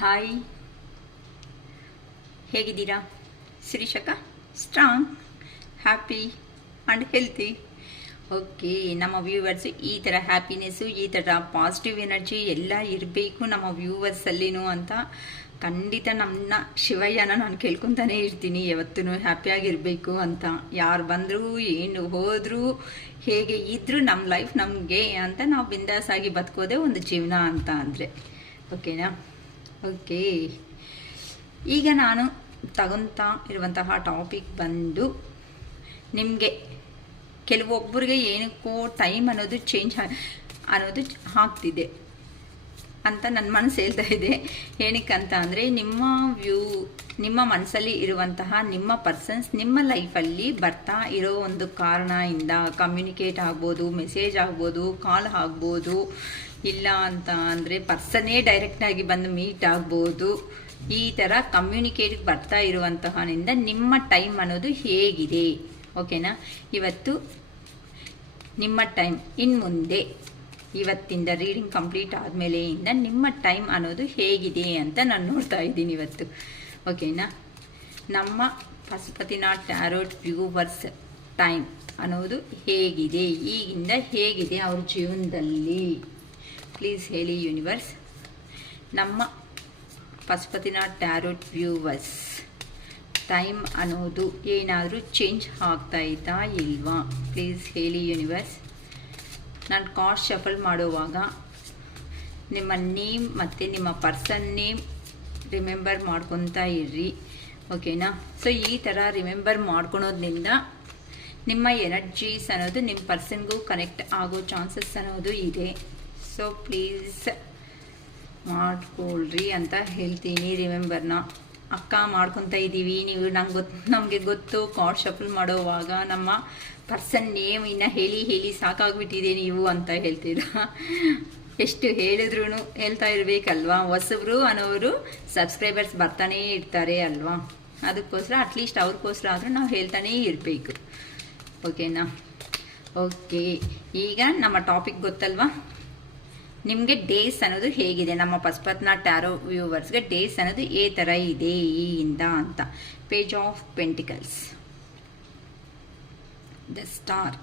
Hi, ಹೇಗಿದ್ದೀರಾ? ಶಿರೀಷಕ್ಕ strong, happy and healthy. Okay, ನಮ್ಮ ವ್ಯೂವರ್ಸು ಈ ಥರ ಹ್ಯಾಪಿನೆಸ್ಸು, ಈ ಥರ ಪಾಸಿಟಿವ್ ಎನರ್ಜಿ ಎಲ್ಲ ಇರಬೇಕು ನಮ್ಮ ವ್ಯೂವರ್ಸಲ್ಲಿನೂ ಅಂತ ಖಂಡಿತ ನನ್ನ ಶಿವಯ್ಯನ ನಾನು ಕೇಳ್ಕೊತಾನೆ ಇರ್ತೀನಿ. ಯಾವತ್ತೂ ಹ್ಯಾಪಿಯಾಗಿರಬೇಕು ಅಂತ. ಯಾರು ಬಂದರೂ ಏನು ಹೋದರೂ ಹೇಗೆ ಇದ್ದರೂ ನಮ್ಮ ಲೈಫ್ ನಮಗೆ ಅಂತ ನಾವು ಬಿಂದಾಸಾಗಿ ಬದುಕೋದೇ ಒಂದು ಜೀವನ ಅಂತ ಅಂದರೆ ಓಕೆನಾ? ಓಕೆ, ಈಗ ನಾನು ತಗೊತಾ ಇರುವಂತಹ ಟಾಪಿಕ್ ಬಂದು ನಿಮಗೆ ಕೆಲವೊಬ್ಬರಿಗೆ ಏನಕ್ಕೋ ಟೈಮ್ ಅನ್ನೋದು ಚೇಂಜ್ ಅನ್ನೋದು ಆಗ್ತಿದೆ ಅಂತ ನನ್ನ ಮನಸ್ಸು ಹೇಳ್ತಾ ಇದೆ. ಏನಕ್ಕಂತ ಅಂದರೆ ನಿಮ್ಮ ಮನಸ್ಸಲ್ಲಿ ಇರುವಂತಹ ನಿಮ್ಮ ಪರ್ಸನ್ಸ್ ನಿಮ್ಮ ಲೈಫಲ್ಲಿ ಬರ್ತಾ ಇರೋ ಒಂದು ಕಾರಣದಿಂದ ಕಮ್ಯುನಿಕೇಟ್ ಆಗ್ಬೋದು, ಮೆಸೇಜ್ ಆಗ್ಬೋದು, ಕಾಲ್ ಆಗ್ಬೋದು, ಇಲ್ಲ ಅಂತ ಅಂದರೆ ಪರ್ಸನ್ನೇ ಡೈರೆಕ್ಟಾಗಿ ಬಂದು ಮೀಟ್ ಆಗ್ಬೋದು. ಈ ಥರ ಕಮ್ಯುನಿಕೇಟ್ ಬರ್ತಾ ಇರುವಂತಹನಿಂದ ನಿಮ್ಮ ಟೈಮ್ ಅನ್ನೋದು ಹೇಗಿದೆ, ಓಕೆನಾ? ಇವತ್ತು ನಿಮ್ಮ ಟೈಮ್ ಇನ್ನು ಮುಂದೆ ಇವತ್ತಿಂದ ರೀಡಿಂಗ್ ಕಂಪ್ಲೀಟ್ ಆದಮೇಲೆಯಿಂದ ನಿಮ್ಮ ಟೈಮ್ ಅನ್ನೋದು ಹೇಗಿದೆ ಅಂತ ನಾನು ನೋಡ್ತಾ ಇದ್ದೀನಿ ಇವತ್ತು, ಓಕೆನಾ? ನಮ್ಮ ಪಶುಪತಿನಾಥ್ ಟ್ಯಾರೋಟ್ ವ್ಯೂವರ್ಸ್ ಟೈಮ್ ಅನ್ನೋದು ಹೇಗಿದೆ, ಈಗಿಂದ ಹೇಗಿದೆ ಅವ್ರ ಜೀವನದಲ್ಲಿ, ಪ್ಲೀಸ್ ಹೇಳಿ ಯೂನಿವರ್ಸ್. ನಮ್ಮ ಪಶುಪತಿನಾಥ್ ಟ್ಯಾರೋಟ್ ವ್ಯೂವರ್ಸ್ ಟೈಮ್ ಅನ್ನೋದು ಏನಾದರೂ ಚೇಂಜ್ ಆಗ್ತಾಯಿತಾ ಇಲ್ವಾ? ಪ್ಲೀಸ್ ಹೇಳಿ ಯೂನಿವರ್ಸ್. ನಾನು ಕಾರ್ಡ್ ಶಫಲ್ ಮಾಡುವಾಗ ನಿಮ್ಮ ನೇಮ್ ಮತ್ತು ನಿಮ್ಮ ಪರ್ಸನ್ ನೇಮ್ ರಿಮೆಂಬರ್ ಮಾಡ್ಕೊತಾ ಇರ್ರಿ, ಓಕೆನಾ? ಸೊ ಈ ಥರ ರಿಮೆಂಬರ್ ಮಾಡ್ಕೊಳೋದ್ರಿಂದ ನಿಮ್ಮ ಎನರ್ಜೀಸ್ ಅನ್ನೋದು ನಿಮ್ಮ ಪರ್ಸನ್ಗೂ ಕನೆಕ್ಟ್ ಆಗೋ ಚಾನ್ಸಸ್ ಅನ್ನೋದು ಇದೆ. ಸೊ ಪ್ಲೀಸ್ ಮಾಡ್ಕೊಳ್ರಿ ಅಂತ ಹೇಳ್ತೀನಿ. ರಿಮೆಂಬರ್ನ ಅಕ್ಕ ಮಾಡ್ಕೊತಾ ಇದ್ದೀವಿ, ನೀವು ನಮಗೆ ಗೊತ್ತು. ಕಾರ್ಡ್ ಶಫಲ್ ಮಾಡೋವಾಗ ನಮ್ಮ ಪರ್ಸನ್ ನೇಮ್ ಇನ್ನು ಹೇಳಿ ಸಾಕಾಗ್ಬಿಟ್ಟಿದೆ ನೀವು ಅಂತ ಹೇಳ್ತೀರಾ. ಎಷ್ಟು ಹೇಳಿದ್ರೂ ಹೇಳ್ತಾ ಇರಬೇಕಲ್ವಾ? ಹೊಸಬ್ರು ಅನ್ನೋರು ಸಬ್ಸ್ಕ್ರೈಬರ್ಸ್ ಬರ್ತಾನೇ ಇರ್ತಾರೆ ಅಲ್ವಾ? ಅದಕ್ಕೋಸ್ಕರ ಅಟ್ಲೀಸ್ಟ್ ಅವ್ರಿಗೋಸ್ಕರ ಆದರೂ ನಾವು ಹೇಳ್ತಾನೇ ಇರಬೇಕು, ಓಕೆನಾ? ಓಕೆ, ಈಗ ನಮ್ಮ ಟಾಪಿಕ್ ಗೊತ್ತಲ್ವಾ? ನಿಮಗೆ ಡೇಸ್ ಅನ್ನೋದು ಹೇಗಿದೆ, ನಮ್ಮ ಪಶುಪತಿನಾಥ್ ಟ್ಯಾರೋ ವ್ಯೂವರ್ಸ್ಗೆ ಡೇಸ್ ಅನ್ನೋದು ಏ ಥರ ಇದೆ ಈಗಿಂದ ಅಂತ. Page of pentacles, the star,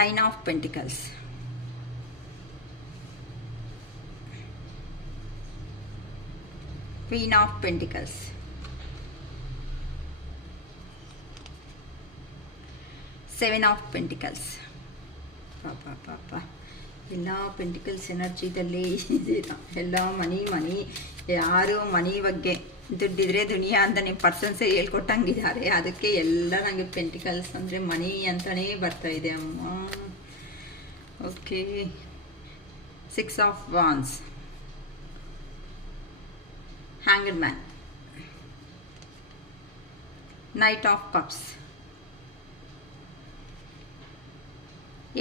nine of pentacles, queen of pentacles, seven of pentacles. ಪಾಪ ಎಲ್ಲ ಪೆಂಟಿಕಲ್ಸ್ ಎನರ್ಜಿದಲ್ಲಿ ಎಲ್ಲ ಮನಿ. ಯಾರು ಮನಿ ಬಗ್ಗೆ ದುಡ್ಡಿದ್ರೆ ದುನಿಯಾ ಅಂತ ನಿಮ್ಮ ಪರ್ಸನ್ಸೇ ಹೇಳ್ಕೊಟ್ಟಂಗಿದ್ದಾರೆ. ಅದಕ್ಕೆ ಎಲ್ಲ ನನಗೆ ಪೆಂಟಿಕಲ್ಸ್ ಅಂದರೆ ಮನಿ ಅಂತಲೇ ಬರ್ತಾ ಇದೆ ಅಮ್ಮ. Okay, six of ವಾನ್ಸ್, hanged man, knight of cups,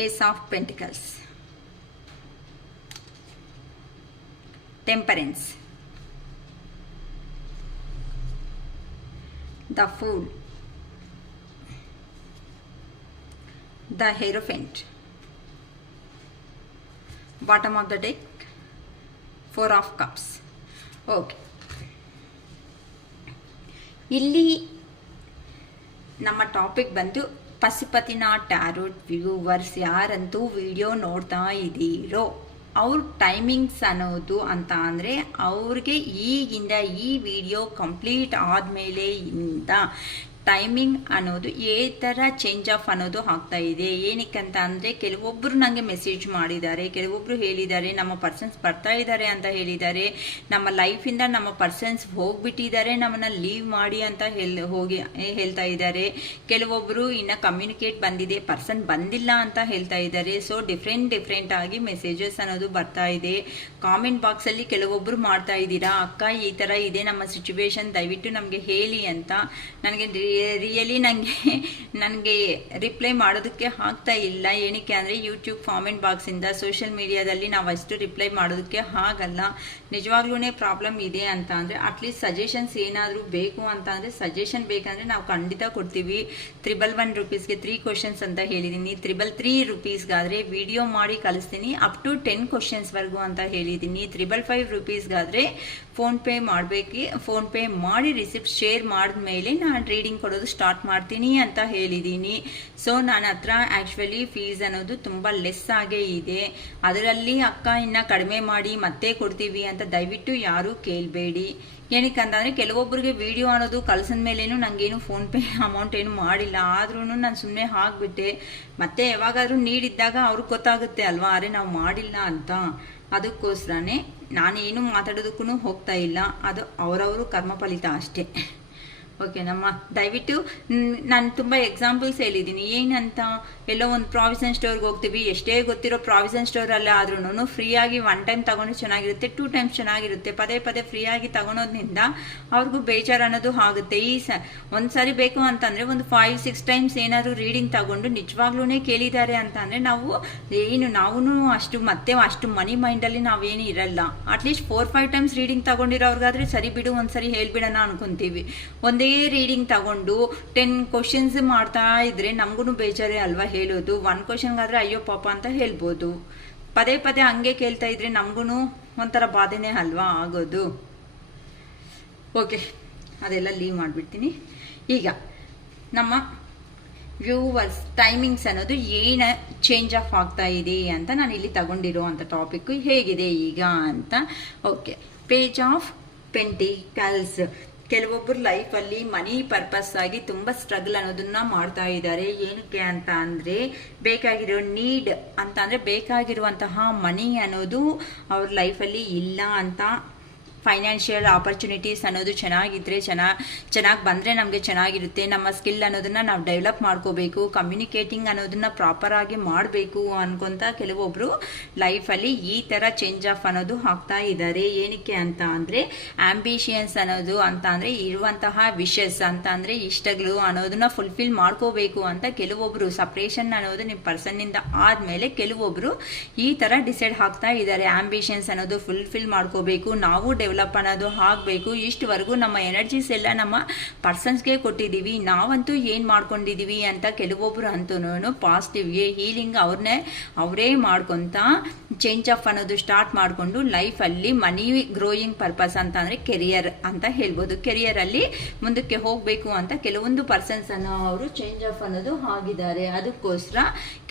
Ace of Pentacles, Temperance, the Fool, the Hierophant. Bottom of the deck, Four of Cups. Okay, ಇಲ್ಲಿ ನಮ್ಮ ಟಾಪಿಕ್ ಬಂದು ಪಶುಪತಿನಾಥ್ ಟ್ಯಾರೋಟ್ ವ್ಯೂವರ್ಸ್ ಯಾರಂತೂ ವಿಡಿಯೋ ನೋಡ್ತಾ ಇದ್ದೀರೋ ಅವ್ರ ಟೈಮಿಂಗ್ಸ್ ಅನ್ನೋದು ಅಂತ ಅಂದರೆ ಅವ್ರಿಗೆ ಈಗಿಂದ ಈ ವಿಡಿಯೋ ಕಂಪ್ಲೀಟ್ ಆದಮೇಲೆ ಇಂದ ಟೈಮಿಂಗ್ ಅನ್ನೋದು ಈ ಥರ ಚೇಂಜ್ ಆಫ್ ಅನ್ನೋದು ಆಗ್ತಾ ಇದೆ. ಏನಕ್ಕಂತ ಅಂದರೆ ಕೆಲವೊಬ್ಬರು ನನಗೆ ಮೆಸೇಜ್ ಮಾಡಿದ್ದಾರೆ, ಕೆಲವೊಬ್ಬರು ಹೇಳಿದ್ದಾರೆ ನಮ್ಮ ಪರ್ಸನ್ಸ್ ಬರ್ತಾ ಇದ್ದಾರೆ ಅಂತ ಹೇಳಿದ್ದಾರೆ, ನಮ್ಮ ಲೈಫಿಂದ ನಮ್ಮ ಪರ್ಸನ್ಸ್ ಹೋಗ್ಬಿಟ್ಟಿದ್ದಾರೆ, ನಮ್ಮನ್ನು ಲೀವ್ ಮಾಡಿ ಅಂತ ಹೇಳ್ತಾ ಇದ್ದಾರೆ. ಕೆಲವೊಬ್ಬರು ಇನ್ನು ಕಮ್ಯುನಿಕೇಟ್ ಬಂದಿದೆ, ಪರ್ಸನ್ ಬಂದಿಲ್ಲ ಅಂತ ಹೇಳ್ತಾ ಇದ್ದಾರೆ. ಸೊ ಡಿಫ್ರೆಂಟ್ ಆಗಿ ಮೆಸೇಜಸ್ ಅನ್ನೋದು ಬರ್ತಾ ಇದೆ. ಕಾಮೆಂಟ್ ಬಾಕ್ಸಲ್ಲಿ ಕೆಲವೊಬ್ಬರು ಮಾಡ್ತಾ ಇದ್ದೀರಾ, ಅಕ್ಕ ಈ ಥರ ಇದೆ ನಮ್ಮ ಸಿಚುವೇಶನ್, ದಯವಿಟ್ಟು ನಮಗೆ ಹೇಳಿ ಅಂತ. ನನಗೆ ರಿಯಲಿ ನನಗೆ ರಿಪ್ಲೈ ಮಾಡೋದಕ್ಕೆ ಆಗ್ತಾ ಇಲ್ಲ. ಏನಕ್ಕೆ ಅಂದರೆ ಯೂಟ್ಯೂಬ್ ಕಾಮೆಂಟ್ ಬಾಕ್ಸಿಂದ ಸೋಷಿಯಲ್ ಮೀಡಿಯಾದಲ್ಲಿ ನಾವು ಅಷ್ಟು ರಿಪ್ಲೈ ಮಾಡೋದಕ್ಕೆ ಆಗಲ್ಲ. ನಿಜವಾಗ್ಲೂ ಪ್ರಾಬ್ಲಮ್ ಇದೆ ಅಂತ ಅಂದರೆ ಅಟ್ಲೀಸ್ಟ್ ಸಜೆಷನ್ಸ್ ಏನಾದರೂ ಬೇಕು ಅಂತ ಅಂದರೆ ಸಜೆಷನ್ ಬೇಕಂದರೆ ನಾವು ಖಂಡಿತ ಕೊಡ್ತೀವಿ. 111 ರೂಪೀಸ್ಗೆ 3 ಕ್ವಶನ್ಸ್ ಅಂತ ಹೇಳಿದ್ದೀನಿ. 333 ರೂಪೀಸ್ಗಾದರೆ ವಿಡಿಯೋ ಮಾಡಿ ಕಳಿಸ್ತೀನಿ ಅಪ್ ಟು 10 ಕ್ವಶನ್ಸ್ವರೆಗೂ ಅಂತ ಹೇಳಿದ್ದೀನಿ. 555 ರೂಪೀಸ್ಗಾದರೆ ಫೋನ್ಪೇ ಮಾಡಬೇಕು. ಫೋನ್ಪೇ ಮಾಡಿ ರಿಸಿಪ್ಟ್ ಶೇರ್ ಮಾಡಿದ್ಮೇಲೆ ನಾನು ರೀಡಿಂಗ್ ಕೊಡೋದು ಸ್ಟಾರ್ಟ್ ಮಾಡ್ತೀನಿ ಅಂತ ಹೇಳಿದ್ದೀನಿ. ಸೊ ನನ್ನ ಹತ್ರ ಆ್ಯಕ್ಚುಲಿ ಫೀಸ್ ಅನ್ನೋದು ತುಂಬ ಲೆಸ್ ಆಗೇ ಇದೆ. ಅದರಲ್ಲಿ ಅಕ್ಕ ಇನ್ನು ಕಡಿಮೆ ಮಾಡಿ ಮತ್ತೆ ಕೊಡ್ತೀವಿ ಅಂತ ದಯವಿಟ್ಟು ಯಾರೂ ಕೇಳಬೇಡಿ. ಏನಕ್ಕೆ ಅಂತಂದರೆ ಕೆಲವೊಬ್ಬರಿಗೆ ವಿಡಿಯೋ ಅನ್ನೋದು ಕಳ್ಸಿದ ಮೇಲೇನು ನನಗೇನು ಫೋನ್ಪೇ ಅಮೌಂಟ್ ಏನು ಮಾಡಿಲ್ಲ. ಆದ್ರೂ ನಾನು ಸುಮ್ಮನೆ ಹಾಕ್ಬಿಟ್ಟೆ. ಮತ್ತೆ ಯಾವಾಗಾದ್ರೂ ನೀಡಿದ್ದಾಗ ಅವ್ರಿಗೆ ಗೊತ್ತಾಗುತ್ತೆ ಅಲ್ವಾ, ಅರೆ ನಾವು ಮಾಡಿಲ್ಲ ಅಂತ. ಅದಕ್ಕೋಸ್ಕರನೇ ನಾನೇನು ಮಾತಾಡೋದಕ್ಕೂ ಹೋಗ್ತಾ ಇಲ್ಲ. ಅದು ಅವರವರು ಕರ್ಮ ಫಲಿತ ಅಷ್ಟೇ. ಓಕೆನಮ್ಮ, ದಯವಿಟ್ಟು ನಾನು ತುಂಬ ಎಕ್ಸಾಂಪಲ್ಸ್ ಹೇಳಿದ್ದೀನಿ. ಏನಂತ, ಎಲ್ಲೋ ಒಂದು ಪ್ರಾವಿಷನ್ ಸ್ಟೋರ್ಗೆ ಹೋಗ್ತೀವಿ, ಎಷ್ಟೇ ಗೊತ್ತಿರೋ ಪ್ರಾವಿಷನ್ ಸ್ಟೋರಲ್ಲಿ ಆದ್ರೂ ಫ್ರೀಯಾಗಿ 1 ಟೈಮ್ ತಗೊಂಡು ಚೆನ್ನಾಗಿರುತ್ತೆ, 2 ಟೈಮ್ಸ್ ಚೆನ್ನಾಗಿರುತ್ತೆ. ಪದೇ ಪದೇ ಫ್ರೀಯಾಗಿ ತಗೊಳೋದ್ರಿಂದ ಅವ್ರಿಗೂ ಬೇಜಾರು ಅನ್ನೋದು ಆಗುತ್ತೆ. ಒಂದು ಸಾರಿ ಬೇಕು ಅಂತಂದರೆ ಒಂದು 5-6 ಟೈಮ್ಸ್ ಏನಾದರೂ ರೀಡಿಂಗ್ ತಗೊಂಡು ನಿಜವಾಗ್ಲೂ ಕೇಳಿದ್ದಾರೆ ಅಂತ ಅಂದರೆ ನಾವು ಅಷ್ಟು ಮನಿ ಮೈಂಡಲ್ಲಿ ನಾವೇನು ಇರಲ್ಲ. ಅಟ್ಲೀಸ್ಟ್ 4-5 ಟೈಮ್ಸ್ ರೀಡಿಂಗ್ ತಗೊಂಡಿರೋರ್ಗಾದ್ರೆ ಸರಿ ಬಿಡು, ಒಂದ್ಸರಿ ಹೇಳ್ಬಿಡೋಣ ಅನ್ಕೊಂತೀವಿ. ಒಂದೇ ರೀಡಿಂಗ್ ತಗೊಂಡು 10 ಕ್ವಶನ್ಸ್ ಮಾಡ್ತಾ ಇದ್ರೆ ನಮಗೂ ಬೇಜಾರೇ ಅಲ್ವಾ ಹೇಳೋದು. 1 ಕ್ವಶನ್ಗಾದ್ರೆ ಅಯ್ಯೋ ಪಾಪ ಅಂತ ಹೇಳ್ಬೋದು. ಪದೇ ಪದೇ ಹಂಗೆ ಕೇಳ್ತಾ ಇದ್ರೆ ನಮಗೂ ಒಂಥರ ಬಾಧೆನೇ ಅಲ್ವಾ ಆಗೋದು. ಓಕೆ, ಅದೆಲ್ಲ ಲೀವ್ ಮಾಡಿಬಿಡ್ತೀನಿ. ಈಗ ನಮ್ಮ ವ್ಯೂವರ್ಸ್ ಟೈಮಿಂಗ್ಸ್ ಅನ್ನೋದು ಏನು ಚೇಂಜ್ ಆಫ್ ಆಗ್ತಾ ಇದೆ ಅಂತ ನಾನು ಇಲ್ಲಿ ತಗೊಂಡಿರೋ ಅಂಥ ಟಾಪಿಕ್ ಹೇಗಿದೆ ಈಗ ಅಂತ. Okay, page of pentacles. ಕೆಲವೊಬ್ಬರು ಲೈಫಲ್ಲಿ ಮನಿ ಪರ್ಪಸ್ ಆಗಿ ತುಂಬ ಸ್ಟ್ರಗಲ್ ಅನ್ನೋದನ್ನ ಮಾಡ್ತಾ ಇದ್ದಾರೆ. ಏನಕ್ಕೆ ಅಂತ ಅಂದರೆ ಬೇಕಾಗಿರೋ ನೀಡ್ ಅಂತ ಅಂದರೆ ಬೇಕಾಗಿರುವಂತಹ ಮನಿ ಅನ್ನೋದು ಅವ್ರ ಲೈಫಲ್ಲಿ ಇಲ್ಲ ಅಂತ. ಫೈನಾನ್ಷಿಯಲ್ ಆಪರ್ಚುನಿಟೀಸ್ ಅನ್ನೋದು ಚೆನ್ನಾಗಿದ್ದರೆ ಚೆನ್ನಾಗಿ ಬಂದರೆ ನಮಗೆ ಚೆನ್ನಾಗಿರುತ್ತೆ. ನಮ್ಮ ಸ್ಕಿಲ್ ಅನ್ನೋದನ್ನು ನಾವು ಡೆವಲಪ್ ಮಾಡ್ಕೋಬೇಕು. ಕಮ್ಯುನಿಕೇಟಿಂಗ್ ಅನ್ನೋದನ್ನು ಪ್ರಾಪರಾಗಿ ಮಾಡಬೇಕು ಅನ್ಕೊಂತ ಕೆಲವೊಬ್ಬರು ಲೈಫಲ್ಲಿ ಈ ಥರ ಚೇಂಜ್ ಆಫ್ ಅನ್ನೋದು ಆಗ್ತಾ ಇದ್ದಾರೆ. ಏನಕ್ಕೆ ಅಂತ ಅಂದರೆ ಆಂಬಿಷಿಯನ್ಸ್ ಅನ್ನೋದು ಅಂತ ಅಂದರೆ ಇರುವಂತಹ ವಿಶಸ್ ಅಂತ ಅಂದರೆ ಇಷ್ಟಗಳು ಅನ್ನೋದನ್ನ ಫುಲ್ಫಿಲ್ ಮಾಡ್ಕೋಬೇಕು ಅಂತ ಕೆಲವೊಬ್ಬರು ಸಪ್ರೇಷನ್ ಅನ್ನೋದು ನಿಮ್ಮ ಪರ್ಸನ್ನಿಂದ ಆದಮೇಲೆ ಕೆಲವೊಬ್ಬರು ಈ ಥರ ಡಿಸೈಡ್ ಆಗ್ತಾ ಇದ್ದಾರೆ. ಆಂಬಿಷನ್ಸ್ ಅನ್ನೋದು ಫುಲ್ಫಿಲ್ ಮಾಡ್ಕೋಬೇಕು, ನಾವು ಡೆವಲಪ್ ಅನ್ನೋದು ಆಗಬೇಕು. ಇಷ್ಟವರೆಗೂ ನಮ್ಮ ಎನರ್ಜೀಸ್ ಎಲ್ಲ ನಮ್ಮ ಪರ್ಸನ್ಸ್ಗೆ ಕೊಟ್ಟಿದ್ದೀವಿ, ನಾವಂತೂ ಏನು ಮಾಡ್ಕೊಂಡಿದ್ದೀವಿ ಅಂತ ಕೆಲವೊಬ್ಬರು ಅಂತೂ ಪಾಸಿಟಿವ್ಗೆ ಹೀಲಿಂಗ್ ಅವರೇ ಮಾಡ್ಕೊತ ಚೇಂಜ್ ಆಫ್ ಅನ್ನೋದು ಸ್ಟಾರ್ಟ್ ಮಾಡಿಕೊಂಡು ಲೈಫಲ್ಲಿ ಮನಿ ಗ್ರೋಯಿಂಗ್ ಪರ್ಪಸ್ ಅಂತ ಅಂದರೆ ಕೆರಿಯರ್ ಅಂತ ಹೇಳ್ಬೋದು. ಕೆರಿಯರಲ್ಲಿ ಮುಂದಕ್ಕೆ ಹೋಗಬೇಕು ಅಂತ ಕೆಲವೊಂದು ಪರ್ಸನ್ಸ್ ಅನ್ನೋ ಅವರು ಚೇಂಜ್ ಆಫ್ ಅನ್ನೋದು ಆಗಿದ್ದಾರೆ. ಅದಕ್ಕೋಸ್ಕರ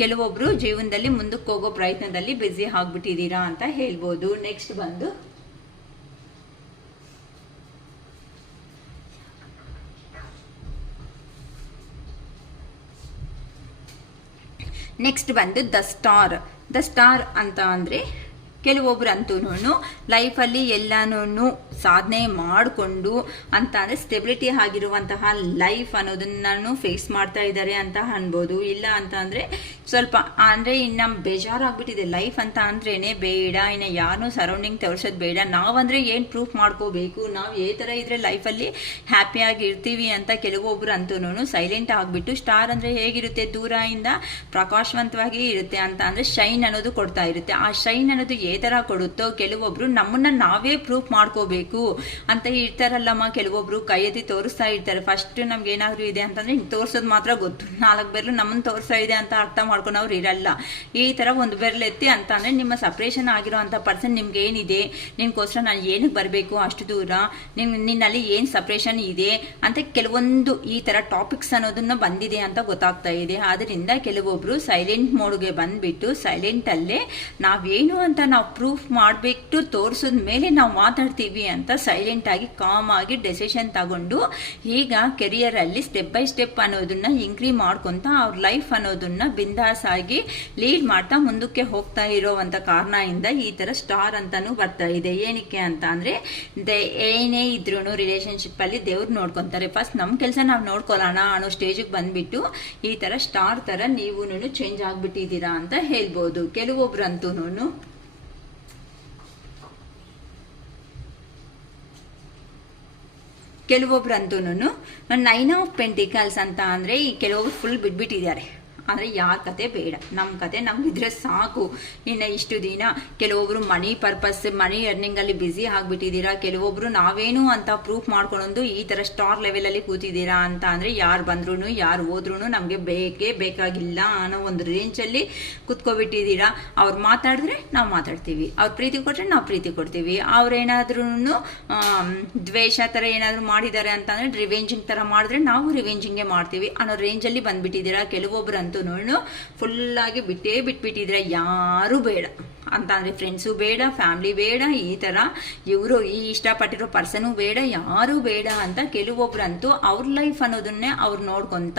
ಕೆಲವೊಬ್ಬರು ಜೀವನದಲ್ಲಿ ಮುಂದಕ್ಕೆ ಹೋಗೋ ಪ್ರಯತ್ನದಲ್ಲಿ ಬ್ಯುಸಿ ಆಗಿಬಿಟ್ಟಿದ್ದೀರಾ ಅಂತ ಹೇಳ್ಬೋದು. ನೆಕ್ಸ್ಟ್ ಬಂದು ದ ಸ್ಟಾರ್ ಅಂತ ಅಂದರೆ ಕೆಲವೊಬ್ರು ಅಂತೂ ಲೈಫಲ್ಲಿ ಎಲ್ಲನೂ ಸಾಧನೆ ಮಾಡಿಕೊಂಡು ಅಂತ ಅಂದರೆ ಸ್ಟೆಬಿಲಿಟಿ ಆಗಿರುವಂತಹ ಲೈಫ್ ಅನ್ನೋದನ್ನು ಫೇಸ್ ಮಾಡ್ತಾ ಇದ್ದಾರೆ ಅಂತ ಅನ್ಬೋದು. ಇಲ್ಲ ಅಂತ ಅಂದರೆ ಸ್ವಲ್ಪ ಅಂದರೆ ಇನ್ನು ಬೇಜಾರಾಗ್ಬಿಟ್ಟಿದೆ ಲೈಫ್ ಅಂತ ಅಂದ್ರೇ ಬೇಡ, ಇನ್ನು ಯಾರನ್ನೂ ಸರೌಂಡಿಂಗ್ ತೋರಿಸೋದು ಬೇಡ, ನಾವಂದರೆ ಏನು ಪ್ರೂಫ್ ಮಾಡ್ಕೋಬೇಕು, ನಾವು ಈ ಥರ ಇದ್ರೆ ಲೈಫಲ್ಲಿ ಹ್ಯಾಪಿಯಾಗಿ ಇರ್ತೀವಿ ಅಂತ ಕೆಲವೊಬ್ರು ಅಂತೂ ಸೈಲೆಂಟ್ ಆಗಿಬಿಟ್ಟು ಸ್ಟಾರ್ ಅಂದರೆ ಹೇಗಿರುತ್ತೆ, ದೂರದಿಂದ ಪ್ರಕಾಶವಂತವಾಗಿ ಇರುತ್ತೆ ಅಂತ ಅಂದರೆ ಶೈನ್ ಅನ್ನೋದು ಕೊಡ್ತಾ ಇರುತ್ತೆ. ಆ ಶೈನ್ ಅನ್ನೋದು ಥರ ಕೊಡುತ್ತೋ ಕೆಲವೊಬ್ರು ನಮ್ಮನ್ನ ನಾವೇ ಪ್ರೂಫ್ ಮಾಡ್ಕೋಬೇಕು ಅಂತ ಇರ್ತಾರಲ್ಲಮ್ಮ. ಕೆಲವೊಬ್ರು ಕೈ ಎತ್ತಿ ತೋರಿಸ್ತಾ ಇರ್ತಾರೆ. ಫಸ್ಟ್ ನಮ್ಗೆ ಏನಾದ್ರು ಇದೆ ಅಂತಂದ್ರೆ ಹಿಂಗೆ ತೋರ್ಸೋದು ಮಾತ್ರ ಗೊತ್ತು, 4 ಬೆರಳು ನಮ್ಮನ್ನು ತೋರಿಸ್ತಾ ಇದೆ ಅಂತ ಅರ್ಥ ಮಾಡ್ಕೊಂಡವ್ರು ಇರಲ್ಲ. ಈ ತರ ಒಂದು ಬೆರಳು ಎತ್ತಿ ಅಂತ ಅಂದ್ರೆ ನಿಮ್ಮ ಸಪ್ರೇಷನ್ ಆಗಿರೋ ಅಂತ ಪರ್ಸನ್ ನಿಮ್ಗೆ ಏನಿದೆ, ನಿನ್ಗೋಸ್ಕರ ನಾನು ಏನಕ್ಕೆ ಬರಬೇಕು ಅಷ್ಟು ದೂರ, ನಿನ್ನಲ್ಲಿ ಏನು ಸಪ್ರೇಷನ್ ಇದೆ ಅಂತ ಕೆಲವೊಂದು ಈ ತರ ಟಾಪಿಕ್ಸ್ ಅನ್ನೋದನ್ನ ಬಂದಿದೆ ಅಂತ ಗೊತ್ತಾಗ್ತಾ ಇದೆ. ಆದ್ರಿಂದ ಕೆಲವೊಬ್ರು ಸೈಲೆಂಟ್ ಮೋಡ್ಗೆ ಬಂದ್ಬಿಟ್ಟು ಸೈಲೆಂಟ್ ಅಲ್ಲೇ ನಾವೇನು ಅಂತ ನಾವು ಪ್ರೂಫ್ ಮಾಡಬೇಕು ತೋರಿಸಿದ ಮೇಲೆ ನಾವು ಮಾತಾಡ್ತೀವಿ ಅಂತ ಸೈಲೆಂಟ್ ಆಗಿ ಕಾಮ್ ಆಗಿ ಡೆಸಿಷನ್ ತಗೊಂಡು ಈಗ ಕೆರಿಯರ್ ಅಲ್ಲಿ ಸ್ಟೆಪ್ ಬೈ ಸ್ಟೆಪ್ ಅನ್ನೋದನ್ನ ಇಂಕ್ರೀ ಮಾಡ್ಕೊಂತ ಅವ್ರ ಲೈಫ್ ಅನ್ನೋದನ್ನ ಬಿಂದಾಸ್ ಆಗಿ ಲೀಡ್ ಮಾಡ್ತಾ ಮುಂದಕ್ಕೆ ಹೋಗ್ತಾ ಇರೋವಂತ ಕಾರಣದಿಂದ ಈ ತರ ಸ್ಟಾರ್ ಅಂತಾನು ಬರ್ತಾ ಇದೆ. ಏನಕ್ಕೆ ಅಂತ ಅಂದ್ರೆ ಏನೇ ಇದ್ರು ರಿಲೇಶನ್ಶಿಪ್ ಅಲ್ಲಿ ದೇವ್ರು ನೋಡ್ಕೊಂತಾರೆ. ಫಸ್ಟ್ ನಮ್ ಕೆಲಸ ನಾವು ನೋಡ್ಕೊಳ್ಳೋಣ ಅನ್ನೋ ಸ್ಟೇಜಿಗೆ ಬಂದ್ಬಿಟ್ಟು ಈ ತರ ಸ್ಟಾರ್ ತರ ನೀವು ಚೇಂಜ್ ಆಗ್ಬಿಟ್ಟಿದ್ದೀರಾ ಅಂತ ಹೇಳ್ಬೋದು. ಕೆಲವೊಬ್ರು ಅಂತೂನು ಕೆಲವೊಬ್ರಂತೂ ನೈನ್ ಆಫ್ ಪೆಂಟಿಕಲ್ಸ್ ಅಂತ ಅಂದರೆ ಈ ಕೆಲವೊಬ್ರು ಫುಲ್ ಬಿಟ್ಬಿಟ್ಟಿದ್ದಾರೆ. ಅಂದರೆ ಯಾರ ಕತೆ ಬೇಡ, ನಮ್ಮ ಕತೆ ನಮಗಿದ್ರೆ ಸಾಕು. ಇನ್ನು ಇಷ್ಟು ದಿನ ಕೆಲವೊಬ್ರು ಮನಿ ಪರ್ಪಸ್, ಮನಿ ಅರ್ನಿಂಗಲ್ಲಿ ಬ್ಯುಸಿ ಆಗಿಬಿಟ್ಟಿದ್ದೀರಾ. ಕೆಲವೊಬ್ರು ನಾವೇನು ಅಂತ ಪ್ರೂಫ್ ಮಾಡ್ಕೊಂಡು ಈ ಥರ ಸ್ಟಾರ್ ಲೆವೆಲಲ್ಲಿ ಕೂತಿದ್ದೀರಾ ಅಂತ ಅಂದರೆ ಯಾರು ಬಂದ್ರೂ ಯಾರು ಹೋದ್ರೂ ನಮಗೆ ಬೇಕೇ ಬೇಕಾಗಿಲ್ಲ ಅನ್ನೋ ಒಂದು ರೇಂಜಲ್ಲಿ ಕೂತ್ಕೊಬಿಟ್ಟಿದ್ದೀರಾ. ಅವ್ರು ಮಾತಾಡಿದ್ರೆ ನಾವು ಮಾತಾಡ್ತೀವಿ, ಅವ್ರು ಪ್ರೀತಿ ಕೊಟ್ಟರೆ ನಾವು ಪ್ರೀತಿ ಕೊಡ್ತೀವಿ. ಅವ್ರೇನಾದ್ರೂ ದ್ವೇಷ ಥರ ಏನಾದರೂ ಮಾಡಿದ್ದಾರೆ ಅಂತಂದರೆ ರಿವೆಂಜಿಂಗ್ ಥರ ಮಾಡಿದ್ರೆ ನಾವು ರಿವೆಂಜಿಂಗೇ ಮಾಡ್ತೀವಿ ಅನ್ನೋ ರೇಂಜಲ್ಲಿ ಬಂದುಬಿಟ್ಟಿದ್ದೀರಾ. ಕೆಲವೊಬ್ರಂತೂ ಫುಲ್ಲಾಗಿ ಬಿಟ್ಬಿಟ್ಟಿದ್ರೆ ಯಾರೂ ಬೇಡ ಅಂತ ಅಂದರೆ ಫ್ರೆಂಡ್ಸು ಬೇಡ, ಫ್ಯಾಮ್ಲಿ ಬೇಡ, ಈ ಥರ ಇವರು ಈ ಇಷ್ಟಪಟ್ಟಿರೋ ಪರ್ಸನು ಬೇಡ, ಯಾರೂ ಬೇಡ ಅಂತ ಕೆಲವೊಬ್ರಂತೂ ಅವ್ರ ಲೈಫ್ ಅನ್ನೋದನ್ನೇ ಅವ್ರು ನೋಡ್ಕೊತ,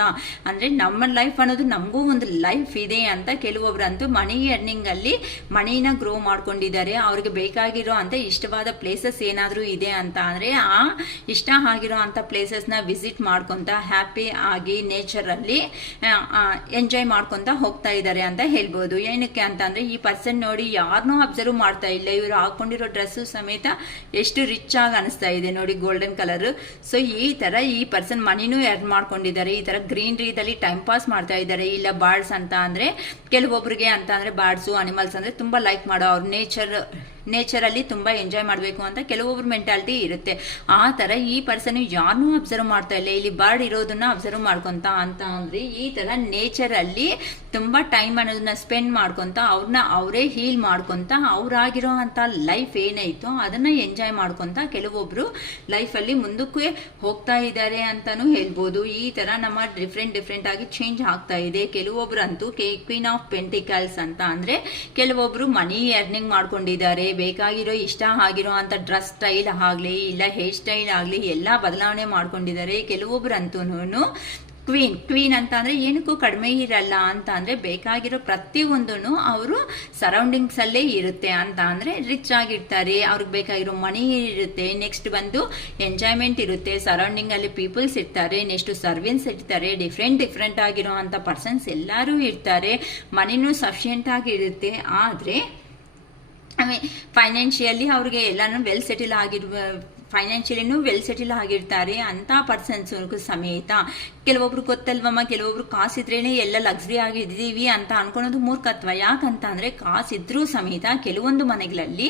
ಅಂದರೆ ನಮ್ಮ ಲೈಫ್ ಅನ್ನೋದು ನಮಗೂ ಒಂದು ಲೈಫ್ ಇದೆ ಅಂತ ಕೆಲವೊಬ್ರಂತೂ ಮನಿ ಅರ್ನಿಂಗಲ್ಲಿ ಮನಿನ ಗ್ರೋ ಮಾಡ್ಕೊಂಡಿದ್ದಾರೆ. ಅವ್ರಿಗೆ ಬೇಕಾಗಿರೋ ಅಂತ ಇಷ್ಟವಾದ ಪ್ಲೇಸಸ್ ಏನಾದರೂ ಇದೆ ಅಂತ ಅಂದರೆ ಆ ಇಷ್ಟ ಆಗಿರೋ ಅಂಥ ಪ್ಲೇಸಸ್ನ ವಿಸಿಟ್ ಮಾಡ್ಕೊತ ಹ್ಯಾಪಿ ಆಗಿ ನೇಚರಲ್ಲಿ ಎಂಜಾಯ್ ಮಾಡ್ಕೊತ ಹೋಗ್ತಾ ಇದ್ದಾರೆ ಅಂತ ಹೇಳ್ಬೋದು. ಏನಕ್ಕೆ ಅಂತ ಅಂದರೆ ಈ ಪರ್ಸನ್ ನೋಡಿ ಯಾರನ್ನೂ ಅಬ್ಸರ್ವ್ ಮಾಡ್ತಾ ಇಲ್ಲ. ಇವರು ಹಾಕೊಂಡಿರೋ ಡ್ರೆಸ್ಸು ಸಮೇತ ಎಷ್ಟು ರಿಚ್ ಆಗಿ ಅನಿಸ್ತಾ ಇದೆ ನೋಡಿ, ಗೋಲ್ಡನ್ ಕಲರ್. ಸೊ ಈ ಥರ ಈ ಪರ್ಸನ್ ಮನಿನೂ ಎರ್ನ್ ಮಾಡ್ಕೊಂಡಿದ್ದಾರೆ. ಈ ಥರ ಗ್ರೀನ್ರಿದಲ್ಲಿ ಟೈಮ್ ಪಾಸ್ ಮಾಡ್ತಾ ಇದ್ದಾರೆ. ಇಲ್ಲ ಬರ್ಡ್ಸ್ ಅಂತ ಅಂದರೆ ಕೆಲವೊಬ್ರಿಗೆ ಅಂತ ಅಂದರೆ ಬರ್ಡ್ಸು ಅನಿಮಲ್ಸ್ ಅಂದರೆ ತುಂಬ ಲೈಕ್ ಮಾಡೋ, ಅವ್ರ ನೇಚರಲ್ಲಿ ತುಂಬ ಎಂಜಾಯ್ ಮಾಡಬೇಕು ಅಂತ ಕೆಲವೊಬ್ರು ಮೆಂಟಾಲಿಟಿ ಇರುತ್ತೆ. ಆ ಥರ ಈ ಪರ್ಸನ್ ಯಾರನ್ನೂ ಅಬ್ಸರ್ವ್ ಮಾಡ್ತಾ ಇಲ್ಲ, ಇಲ್ಲಿ ಬರ್ಡ್ ಇರೋದನ್ನ ಅಬ್ಸರ್ವ್ ಮಾಡ್ಕೊತ ಅಂತ ಅಂದರೆ ಈ ಥರ ನೇಚರಲ್ಲಿ ತುಂಬ ಟೈಮ್ ಅನ್ನೋದನ್ನ ಸ್ಪೆಂಡ್ ಮಾಡ್ಕೊತ ಅವ್ರನ್ನ ಅವರೇ ಹೀಲ್ ಮಾಡ್ಕೊತ ಅವ್ರಾಗಿರೋ ಅಂಥ ಲೈಫ್ ಏನಾಯಿತೋ ಅದನ್ನು ಎಂಜಾಯ್ ಮಾಡ್ಕೊತ ಕೆಲವೊಬ್ಬರು ಲೈಫಲ್ಲಿ ಮುಂದಕ್ಕೆ ಹೋಗ್ತಾ ಇದ್ದಾರೆ ಅಂತಲೂ ಹೇಳ್ಬೋದು. ಈ ಥರ ನಮ್ಮ ಡಿಫ್ರೆಂಟ್ ಆಗಿ ಚೇಂಜ್ ಆಗ್ತಾ ಇದೆ. ಕೆಲವೊಬ್ರು ಅಂತೂ ಕ್ವೀನ್ ಆಫ್ ಪೆಂಟಿಕಲ್ಸ್ ಅಂತ ಅಂದರೆ ಕೆಲವೊಬ್ರು ಮನಿ ಅರ್ನಿಂಗ್ ಮಾಡ್ಕೊಂಡಿದ್ದಾರೆ. ಬೇಕಾಗಿರೋ ಇಷ್ಟ ಆಗಿರೋ ಅಂತ ಡ್ರೆಸ್ ಸ್ಟೈಲ್ ಆಗಲಿ ಇಲ್ಲ ಹೇರ್ ಸ್ಟೈಲ್ ಆಗಲಿ ಎಲ್ಲ ಬದಲಾವಣೆ ಮಾಡ್ಕೊಂಡಿದ್ದಾರೆ. ಕೆಲವೊಬ್ರಂತೂ ಕ್ವೀನ್ ಅಂತ ಅಂದರೆ ಏನಕ್ಕೂ ಕಡಿಮೆ ಇರಲ್ಲ ಅಂತ ಅಂದರೆ ಬೇಕಾಗಿರೋ ಪ್ರತಿಯೊಂದೂ ಅವರು ಸರೌಂಡಿಂಗ್ಸಲ್ಲೇ ಇರುತ್ತೆ ಅಂತ ಅಂದರೆ ರಿಚ್ ಆಗಿರ್ತಾರೆ. ಅವ್ರಿಗೆ ಬೇಕಾಗಿರೋ ಮನಿ ಇರುತ್ತೆ, ನೆಕ್ಸ್ಟ್ ಬಂದು ಎಂಜಾಯ್ಮೆಂಟ್ ಇರುತ್ತೆ, ಸರೌಂಡಿಂಗಲ್ಲಿ ಪೀಪಲ್ಸ್ ಇರ್ತಾರೆ, ನೆಕ್ಸ್ಟ್ ಸರ್ವೆನ್ಸ್ ಇರ್ತಾರೆ, ಡಿಫ್ರೆಂಟ್ ಆಗಿರೋ ಅಂಥ ಪರ್ಸನ್ಸ್ ಎಲ್ಲರೂ ಇರ್ತಾರೆ. ಮನಿನೂ ಸಫಿಷಿಯೆಂಟ್ ಆಗಿ ಇರುತ್ತೆ. ಆದರೆ ಫೈನಾನ್ಷಿಯಲಿ ಅವ್ರಿಗೆ ಎಲ್ಲನೂ ಫೈನಾನ್ಷಿಯಲಿನೂ ವೆಲ್ ಸೆಟಲ್ ಆಗಿರ್ತಾರೆ ಅಂತ ಪರ್ಸನ್ಸ್ ಸಮೇತ. ಕೆಲವೊಬ್ರು ಗೊತ್ತಲ್ವಮ್ಮ, ಕೆಲವೊಬ್ರು ಕಾಸಿದ್ರೇನೆ ಎಲ್ಲ ಲಕ್ಸುರಿ ಆಗಿದ್ದೀವಿ ಅಂತ ಅನ್ಕೊಳೋದು ಮೂರ್ಖತ್ವ. ಯಾಕಂತ ಅಂದರೆ ಕಾಸಿದ್ರೂ ಸಮೇತ ಕೆಲವೊಂದು ಮನೆಗಳಲ್ಲಿ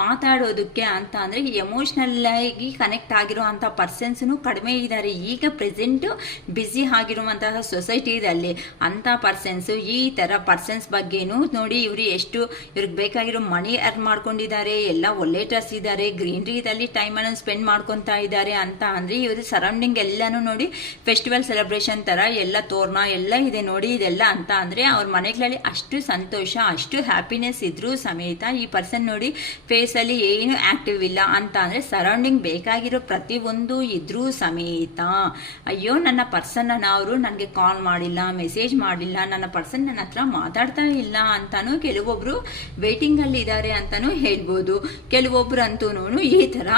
ಮಾತಾಡೋದಕ್ಕೆ ಅಂತ ಅಂದರೆ ಎಮೋಷ್ನಲ್ ಆಗಿ ಕನೆಕ್ಟ್ ಆಗಿರೋ ಅಂಥ ಪರ್ಸನ್ಸ್ನು ಕಡಿಮೆ ಇದ್ದಾರೆ. ಈಗ ಪ್ರೆಸೆಂಟು ಬ್ಯುಸಿ ಆಗಿರುವಂತಹ ಸೊಸೈಟಿದಲ್ಲಿ ಅಂಥ ಪರ್ಸನ್ಸು ಈ ಥರ ಪರ್ಸನ್ಸ್ ಬಗ್ಗೆನೂ ನೋಡಿ, ಇವ್ರಿಗೆ ಬೇಕಾಗಿರೋ ಮನಿ ಅರ್ನ್ ಮಾಡ್ಕೊಂಡಿದ್ದಾರೆ, ಎಲ್ಲ ಒಳ್ಳೆ ಡ್ರೆಸ್ ಇದ್ದಾರೆ, ಗ್ರೀನ್ರಿದಲ್ಲಿ ಟೈಮನ್ನು ಸ್ಪೆಂಡ್ ಮಾಡ್ಕೊತಾ ಇದ್ದಾರೆ ಅಂತ ಅಂದರೆ ಇವರು ಸರೌಂಡಿಂಗ್ ಎಲ್ಲನೂ ನೋಡಿ ಫೆಸ್ಟಿವಲ್ ಸೆಲೆಬ್ರೇಷನ್ ಥರ ಎಲ್ಲ ತೋರಣ ಎಲ್ಲ ಇದೆ ನೋಡಿ. ಇದೆಲ್ಲ ಅಂತ ಅಂದರೆ ಅವ್ರ ಮನೆಗಳಲ್ಲಿ ಅಷ್ಟು ಸಂತೋಷ, ಅಷ್ಟು ಹ್ಯಾಪಿನೆಸ್ ಇದ್ರೂ ಸಮೇತ ಈ ಪರ್ಸನ್ ನೋಡಿ ಫೇಸಲ್ಲಿ ಏನು ಆ್ಯಕ್ಟಿವ್ ಇಲ್ಲ ಅಂತ ಅಂದರೆ ಸರೌಂಡಿಂಗ್ ಬೇಕಾಗಿರೋ ಪ್ರತಿಯೊಂದು ಇದ್ರೂ ಸಮೇತ ಅಯ್ಯೋ ನನ್ನ ಪರ್ಸನ್ನ ಅವರು ನನಗೆ ಕಾಲ್ ಮಾಡಿಲ್ಲ, ಮೆಸೇಜ್ ಮಾಡಿಲ್ಲ, ನನ್ನ ಪರ್ಸನ್ ನನ್ನ ಹತ್ರ ಮಾತಾಡ್ತಾ ಇಲ್ಲ ಅಂತಾನು ಕೆಲವೊಬ್ರು ವೇಟಿಂಗಲ್ಲಿ ಇದ್ದಾರೆ ಅಂತಲೂ ಹೇಳ್ಬೋದು. ಕೆಲವೊಬ್ರು ಅಂತೂ ಈ ಥರ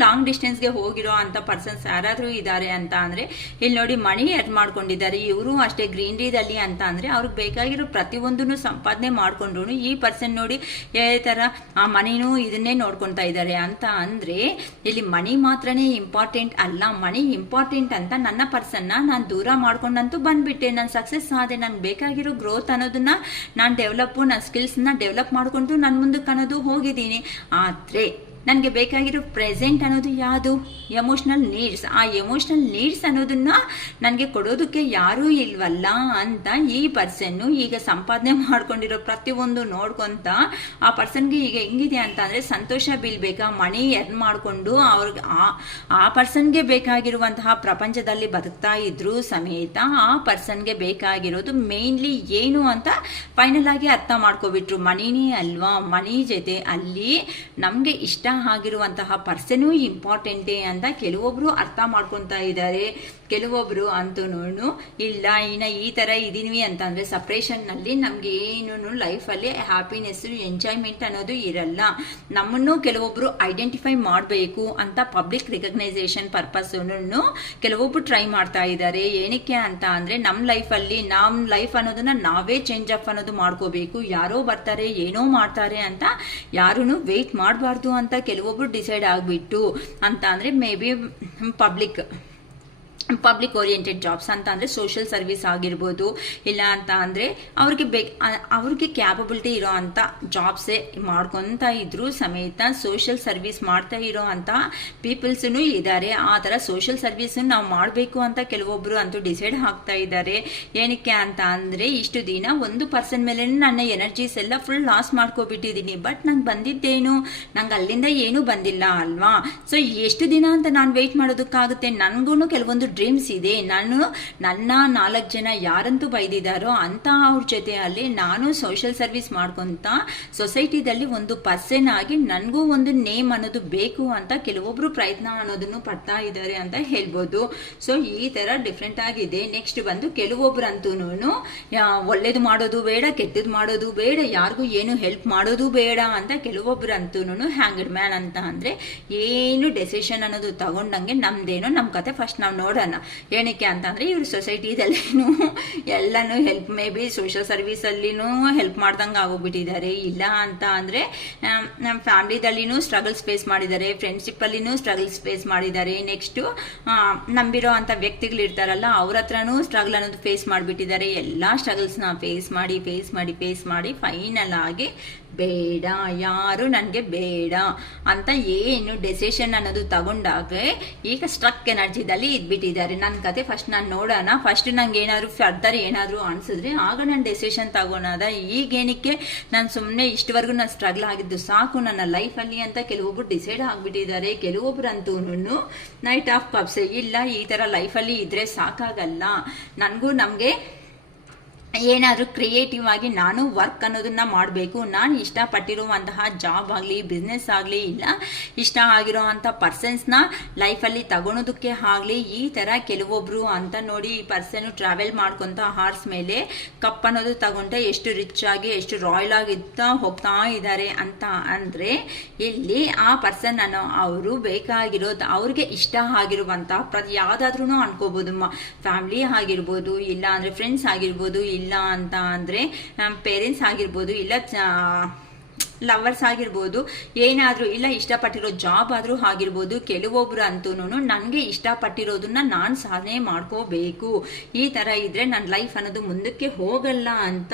ಲಾಂಗ್ ಡಿಸ್ಟೆನ್ಸ್ಗೆ ಹೋಗಿರೋ ಅಂಥ ಪರ್ಸನ್ಸ್ ಯಾರಾದರೂ ಇದ್ದಾರೆ ಅಂತ ಅಂದರೆ ಇಲ್ಲಿ ನೋಡಿ ಮನಿ ಅರ್ನ್ ಮಾಡ್ಕೊಂಡಿದ್ದಾರೆ. ಇವರು ಅಷ್ಟೇ ಗ್ರೀನ್ರಿದಲ್ಲಿ ಅಂತ ಅಂದರೆ ಅವ್ರಿಗೆ ಬೇಕಾಗಿರೋ ಪ್ರತಿಯೊಂದನ್ನು ಸಂಪಾದನೆ ಮಾಡ್ಕೊಂಡ್ರು ಈ ಪರ್ಸನ್ ನೋಡಿ ಯಾವ ಥರ ಆ ಮನಿನೂ ಇದನ್ನೇ ನೋಡ್ಕೊತಾ ಇದ್ದಾರೆ ಅಂತ ಅಂದರೆ ಇಲ್ಲಿ ಮನಿ ಮಾತ್ರನೇ ಇಂಪಾರ್ಟೆಂಟ್ ಅಲ್ಲ. ಮನಿ ಇಂಪಾರ್ಟೆಂಟ್ ಅಂತ ನನ್ನ ಪರ್ಸನ್ನ ನಾನು ದೂರ ಮಾಡ್ಕೊಂಡಂತೂ ಬಂದುಬಿಟ್ಟೆ. ನಾನು ಸಕ್ಸಸ್ ಆದೆ, ನನಗೆ ಬೇಕಾಗಿರೋ ಗ್ರೋತ್ ಅನ್ನೋದನ್ನು ನಾನು ನನ್ನ ಸ್ಕಿಲ್ಸ್ನ ಡೆವಲಪ್ ಮಾಡಿಕೊಂಡು ನಾನು ಮುಂದಕ್ಕೆ ಅನ್ನೋದು ಹೋಗಿದ್ದೀನಿ. ಆದರೆ ನನಗೆ ಬೇಕಾಗಿರೋ ಪ್ರೆಸೆಂಟ್ ಅನ್ನೋದು ಯಾವುದು ಎಮೋಷ್ನಲ್ ನೀಡ್ಸ್. ಆ ಎಮೋಷ್ನಲ್ ನೀಡ್ಸ್ ಅನ್ನೋದನ್ನ ನನಗೆ ಕೊಡೋದಕ್ಕೆ ಯಾರೂ ಇಲ್ವಲ್ಲ ಅಂತ ಈ ಪರ್ಸನ್ನು ಈಗ ಸಂಪಾದನೆ ಮಾಡ್ಕೊಂಡಿರೋ ಪ್ರತಿಯೊಂದು ನೋಡ್ಕೊತ ಆ ಪರ್ಸನ್ಗೆ ಈಗ ಹೆಂಗಿದೆ ಅಂತ ಅಂದರೆ ಸಂತೋಷ ಬೀಳ್ಬೇಕಾ, ಮನಿ ಎರ್ನ್ ಮಾಡಿಕೊಂಡು ಅವ್ರಿಗೆ ಆ ಪರ್ಸನ್ಗೆ ಬೇಕಾಗಿರುವಂತಹ ಪ್ರಪಂಚದಲ್ಲಿ ಬದುಕ್ತಾ ಇದ್ರೂ ಸಮೇತ ಆ ಪರ್ಸನ್ಗೆ ಬೇಕಾಗಿರೋದು ಮೇನ್ಲಿ ಏನು ಅಂತ ಫೈನಲ್ ಆಗಿ ಅರ್ಥ ಮಾಡ್ಕೊಬಿಟ್ರು. ಮನಿನೇ ಅಲ್ವಾ, ಮನಿ ಜೊತೆ ಅಲ್ಲಿ ನಮಗೆ ಇಷ್ಟ ಆಗಿರುವಂತಹ ಪರ್ಸನೂ ಇಂಪಾರ್ಟೆಂಟೇ ಅಂತ ಕೆಲವೊಬ್ರು ಅರ್ಥ ಮಾಡ್ಕೊತಾ ಇದ್ದಾರೆ. ಕೆಲವೊಬ್ರು ಅಂತೂ ಇಲ್ಲ ಇನ್ನು ಈ ಥರ ಇದೀವಿ ಅಂತಂದರೆ ಸಪ್ರೇಷನ್ನಲ್ಲಿ ನಮಗೆ ಏನೂ ಲೈಫಲ್ಲಿ ಹ್ಯಾಪಿನೆಸ್ಸು ಎಂಜಾಯ್ಮೆಂಟ್ ಅನ್ನೋದು ಇರಲ್ಲ. ನಮ್ಮನ್ನು ಕೆಲವೊಬ್ರು ಐಡೆಂಟಿಫೈ ಮಾಡಬೇಕು ಅಂತ ಪಬ್ಲಿಕ್ ರಿಕಗ್ನೈಸೇಷನ್ ಪರ್ಪಸ್ಸನ್ನು ಕೆಲವೊಬ್ರು ಟ್ರೈ ಮಾಡ್ತಾ ಇದ್ದಾರೆ. ಏನಕ್ಕೆ ಅಂತ ಅಂದರೆ ನಮ್ಮ ಲೈಫ್ ಅನ್ನೋದನ್ನ ನಾವೇ ಚೇಂಜ್ ಅಪ್ ಅನ್ನೋದು ಮಾಡ್ಕೋಬೇಕು. ಯಾರೋ ಬರ್ತಾರೆ ಏನೋ ಮಾಡ್ತಾರೆ ಅಂತ ಯಾರೂ ವೆಯ್ಟ್ ಮಾಡಬಾರ್ದು ಅಂತ ಕೆಲವೊಬ್ರು ಡಿಸೈಡ್ ಆಗಿಬಿಟ್ಟು ಅಂತ ಅಂದರೆ may be public oriented jobs ಅಂತ ಅಂದರೆ ಸೋಷಿಯಲ್ ಸರ್ವಿಸ್ ಆಗಿರ್ಬೋದು, ಇಲ್ಲ ಅಂತ ಅಂದರೆ ಅವ್ರಿಗೆ ಕ್ಯಾಪಬಿಲಿಟಿ ಇರೋ ಅಂಥ ಜಾಬ್ಸೇ ಮಾಡ್ಕೊತಾ ಇದ್ರು ಸಮೇತ ಸೋಷಿಯಲ್ ಸರ್ವಿಸ್ ಮಾಡ್ತಾ ಇರೋ ಅಂಥ ಪೀಪಲ್ಸೂ ಇದ್ದಾರೆ. ಆ ಥರ ಸೋಷಿಯಲ್ ಸರ್ವಿಸನ್ನು ನಾವು ಮಾಡಬೇಕು ಅಂತ ಕೆಲವೊಬ್ಬರು ಅಂತೂ ಡಿಸೈಡ್ ಆಗ್ತಾ ಇದ್ದಾರೆ. ಏನಕ್ಕೆ ಅಂತ ಅಂದರೆ ಇಷ್ಟು ದಿನ ಒಂದು ಪರ್ಸನ್ ಮೇಲೆ ನನ್ನ ಎನರ್ಜೀಸ್ ಎಲ್ಲ ಫುಲ್ ಲಾಸ್ ಮಾಡ್ಕೊಬಿಟ್ಟಿದ್ದೀನಿ. ಬಟ್ ನಂಗೆ ಬಂದಿದ್ದೇನು, ನಂಗೆ ಅಲ್ಲಿಂದ ಏನೂ ಬಂದಿಲ್ಲ ಅಲ್ವಾ. ಸೊ ಎಷ್ಟು ದಿನ ಅಂತ ನಾನು ವೆಯ್ಟ್ ಮಾಡೋದಕ್ಕಾಗುತ್ತೆ. ನನಗೂ ಕೆಲವೊಂದು ಡ್ರೀಮ್ಸ್ ಇದೆ. ನನ್ನ 4 ಜನ ಯಾರಂತೂ ಬೈದಿದ್ದಾರೋ ಅಂತ ಅವ್ರ ಜೊತೆಯಲ್ಲಿ ನಾನು ಸೋಷಿಯಲ್ ಸರ್ವಿಸ್ ಮಾಡ್ಕೊಂತ ಸೊಸೈಟಿದಲ್ಲಿ ಒಂದು ಪರ್ಸನ್ ಆಗಿ ನನಗೂ ಒಂದು ನೇಮ್ ಅನ್ನೋದು ಬೇಕು ಅಂತ ಕೆಲವೊಬ್ರು ಪ್ರಯತ್ನ ಅನ್ನೋದನ್ನು ಪಡ್ತಾ ಇದ್ದಾರೆ ಅಂತ ಹೇಳ್ಬೋದು. ಸೊ ಈ ತರ ಡಿಫ್ರೆಂಟ್ ಆಗಿದೆ. ನೆಕ್ಸ್ಟ್ ಬಂದು ಕೆಲವೊಬ್ರಂತೂ ಒಳ್ಳೇದು ಮಾಡೋದು ಬೇಡ, ಕೆಟ್ಟದ್ದು ಮಾಡೋದು ಬೇಡ, ಯಾರಿಗೂ ಏನು ಹೆಲ್ಪ್ ಮಾಡೋದು ಬೇಡ ಅಂತ ಕೆಲವೊಬ್ರಂತೂ ಹ್ಯಾಂಗ್ಡ್ ಮ್ಯಾನ್ ಅಂತ ಅಂದ್ರೆ ಏನು ಡೆಸಿಷನ್ ಅನ್ನೋದು ತಗೊಂಡಂಗೆ ನಮ್ದೇನೋ ನಮ್ಮ ಕತೆ ಫಸ್ಟ್ ನಾವು ನೋಡೋಣ. ಏನಕ್ಕೆ ಅಂತಂದರೆ ಇವರು ಸೊಸೈಟಿದಲ್ಲಿನೂ ಎಲ್ಲನೂ ಹೆಲ್ಪ್ ಮೇ ಬಿ ಸೋಷಿಯಲ್ ಸರ್ವಿಸಲ್ಲಿನೂ ಹೆಲ್ಪ್ ಮಾಡ್ದಂಗೆ ಆಗೋಗ್ಬಿಟ್ಟಿದ್ದಾರೆ. ಇಲ್ಲ ಅಂತ ಅಂದರೆ ನಮ್ಮ ಫ್ಯಾಮ್ಲಿದಲ್ಲಿನೂ ಸ್ಟ್ರಗಲ್ಸ್ ಫೇಸ್ ಮಾಡಿದ್ದಾರೆ, ಫ್ರೆಂಡ್ಶಿಪ್ಪಲ್ಲಿನೂ ಸ್ಟ್ರಗಲ್ಸ್ ಫೇಸ್ ಮಾಡಿದ್ದಾರೆ. ನೆಕ್ಸ್ಟು ನಂಬಿರೋ ಅಂಥ ವ್ಯಕ್ತಿಗಳಿರ್ತಾರಲ್ಲ ಅವ್ರ ಹತ್ರನೂ ಸ್ಟ್ರಗಲ್ ಅನ್ನೋದು ಫೇಸ್ ಮಾಡಿಬಿಟ್ಟಿದ್ದಾರೆ. ಎಲ್ಲ ಸ್ಟ್ರಗಲ್ಸ್ನ ಫೇಸ್ ಮಾಡಿ ಫೈನಲ್ ಆಗಿ ಬೇಡ, ಯಾರು ನನಗೆ ಬೇಡ ಅಂತ ಏನು ಡೆಸಿಷನ್ ಅನ್ನೋದು ತಗೊಂಡಾಗ ಈಗ ಸ್ಟ್ರಕ್ ಎನರ್ಜಿದಲ್ಲಿ ಇದ್ಬಿಟ್ಟಿದ್ದಾರೆ. ನನ್ನ ಕತೆ ಫಸ್ಟ್ ನಾನು ನೋಡೋಣ, ಫಸ್ಟ್ ನಂಗೆ ಏನಾದರೂ ಫರ್ದರ್ ಏನಾದರೂ ಅನಿಸಿದ್ರೆ ಆಗ ನಾನು ಡೆಸಿಷನ್ ತಗೊಳೋದ. ಈಗೇನಕ್ಕೆ ನಾನು ಸುಮ್ಮನೆ ಇಷ್ಟವರೆಗೂ ನಾನು ಸ್ಟ್ರಗಲ್ ಆಗಿದ್ದು ಸಾಕು ನನ್ನ ಲೈಫಲ್ಲಿ ಅಂತ ಕೆಲವೊಬ್ರು ಡಿಸೈಡ್ ಆಗಿಬಿಟ್ಟಿದ್ದಾರೆ. ಕೆಲವೊಬ್ರಂತೂ ನೈಟ್ ಆಫ್ ಕಪ್ಸ್ ಇಲ್ಲ, ಈ ಥರ ಲೈಫಲ್ಲಿ ಇದ್ರೆ ಸಾಕಾಗಲ್ಲ, ನನಗೂ ನಮಗೆ ಏನಾದರೂ ಕ್ರಿಯೇಟಿವ್ ಆಗಿ ನಾನು ವರ್ಕ್ ಅನ್ನೋದನ್ನ ಮಾಡಬೇಕು, ನಾನು ಇಷ್ಟಪಟ್ಟಿರುವಂತಹ ಜಾಬ್ ಆಗಲಿ ಬಿಸ್ನೆಸ್ ಆಗಲಿ ಇಲ್ಲ ಇಷ್ಟ ಆಗಿರೋ ಅಂಥ ಪರ್ಸನ್ಸ್ನ ಲೈಫಲ್ಲಿ ತಗೊಳೋದಕ್ಕೆ ಆಗಲಿ ಈ ಥರ ಕೆಲವೊಬ್ಬರು ಅಂತ ನೋಡಿ ಈ ಪರ್ಸನ್ ಟ್ರಾವೆಲ್ ಮಾಡ್ಕೊತ ಹಾರ್ಸ್ ಮೇಲೆ ಕಪ್ ಅನ್ನೋದು ತಗೊಂಡೆ ಎಷ್ಟು ರಿಚ್ ಆಗಿ ಎಷ್ಟು ರಾಯಲ್ ಆಗಿತ್ತಾ ಹೋಗ್ತಾ ಇದ್ದಾರೆ ಅಂತ ಅಂದರೆ ಇಲ್ಲಿ ಆ ಪರ್ಸನ್ ಅನ್ನೋ ಅವರು ಬೇಕಾಗಿರೋದು ಅವ್ರಿಗೆ ಇಷ್ಟ ಆಗಿರುವಂಥ ಯಾವುದಾದ್ರೂ ಅನ್ಕೋಬೋದು, ಫ್ಯಾಮಿಲಿ ಆಗಿರ್ಬೋದು, ಇಲ್ಲ ಅಂದರೆ ಫ್ರೆಂಡ್ಸ್ ಆಗಿರ್ಬೋದು, ಇಲ್ಲ ಅಂತ ಅಂದರೆ ಪೇರೆಂಟ್ಸ್ ಆಗಿರ್ಬೋದು, ಇಲ್ಲ ಲವರ್ಸ್ ಆಗಿರ್ಬೋದು, ಏನಾದರೂ ಇಲ್ಲ ಇಷ್ಟಪಟ್ಟಿರೋ ಜಾಬ್ ಆದರೂ ಆಗಿರ್ಬೋದು. ಕೆಲವೊಬ್ರು ಅಂತೂ ನನಗೆ ಇಷ್ಟಪಟ್ಟಿರೋದನ್ನ ನಾನು ಸಾಧನೆ ಮಾಡ್ಕೋಬೇಕು, ಈ ಥರ ಇದ್ದರೆ ನನ್ನ ಲೈಫ್ ಅನ್ನೋದು ಮುಂದಕ್ಕೆ ಹೋಗಲ್ಲ ಅಂತ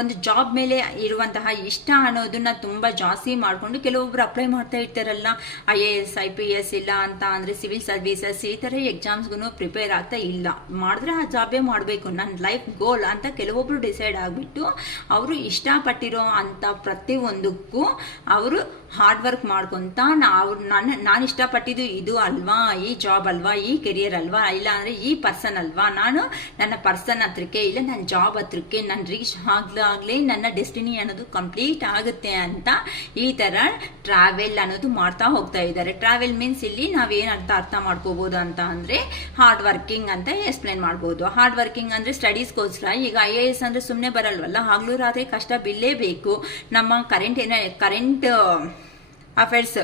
ಒಂದು ಜಾಬ್ ಮೇಲೆ ಇರುವಂತಹ ಇಷ್ಟ ಅನ್ನೋದನ್ನ ತುಂಬ ಜಾಸ್ತಿ ಮಾಡಿಕೊಂಡು ಕೆಲವೊಬ್ರು ಅಪ್ಲೈ ಮಾಡ್ತಾ ಇರ್ತಾರಲ್ಲ, IAS IPS ಇಲ್ಲ ಅಂತ ಅಂದರೆ ಸಿವಿಲ್ ಸರ್ವೀಸಸ್ ಈ ಥರ ಎಕ್ಸಾಮ್ಸ್ಗೂ ಪ್ರಿಪೇರ್ ಆಗ್ತಾ ಇಲ್ಲ, ಮಾಡಿದ್ರೆ ಆ ಜಾಬೇ ಮಾಡಬೇಕು ನನ್ನ ಲೈಫ್ ಗೋಲ್ ಅಂತ ಕೆಲವೊಬ್ರು ಡಿಸೈಡ್ ಆಗಿಬಿಟ್ಟು ಅವರು ಇಷ್ಟಪಟ್ಟಿರೋ ಅಂತ ಪ್ರತಿಯೊಂದಕ್ಕೂ ಅವರು ಹಾರ್ಡ್ ವರ್ಕ್ ಮಾಡ್ಕೊತ ನಾನು ಇಷ್ಟಪಟ್ಟಿದ್ದು ಇದು ಅಲ್ವಾ, ಈ ಜಾಬ್ ಅಲ್ವಾ, ಈ ಕೆರಿಯರ್ ಅಲ್ವಾ, ಇಲ್ಲ ಅಂದರೆ ಈ ಪರ್ಸನ್ ಅಲ್ವಾ, ನಾನು ನನ್ನ ಪರ್ಸನ್ ಹತ್ರಕ್ಕೆ ಇಲ್ಲ ನನ್ನ ಜಾಬ್ ಹತ್ರಕ್ಕೆ ನಾನು ರೀಚ್ ಆಗಲಾಗಲೇ ನನ್ನ ಡೆಸ್ಟಿನಿ ಅನ್ನೋದು ಕಂಪ್ಲೀಟ್ ಆಗುತ್ತೆ ಅಂತ ಈ ಥರ ಟ್ರಾವೆಲ್ ಅನ್ನೋದು ಮಾಡ್ತಾ ಹೋಗ್ತಾ ಇದ್ದಾರೆ. ಟ್ರಾವೆಲ್ ಮೀನ್ಸ್ ಇಲ್ಲಿ ನಾವೇನು ಅರ್ಥ ಮಾಡ್ಕೋಬೋದು ಅಂತ ಅಂದರೆ ಹಾರ್ಡ್ ವರ್ಕಿಂಗ್ ಅಂತ ಎಕ್ಸ್ಪ್ಲೇನ್ ಮಾಡ್ಬೋದು. ಹಾರ್ಡ್ ವರ್ಕಿಂಗ್ ಅಂದರೆ ಸ್ಟಡೀಸ್ಗೋಸ್ಕರ ಈಗ IAS ಅಂದರೆ ಸುಮ್ಮನೆ ಬರಲ್ವಲ್ಲ, ಹಗಲು ರಾತ್ರಿ ಕಷ್ಟ ಬೀಳಲೇಬೇಕು. ನಮ್ಮ ಕರೆಂಟ್ ಅಫೇರ್ಸ್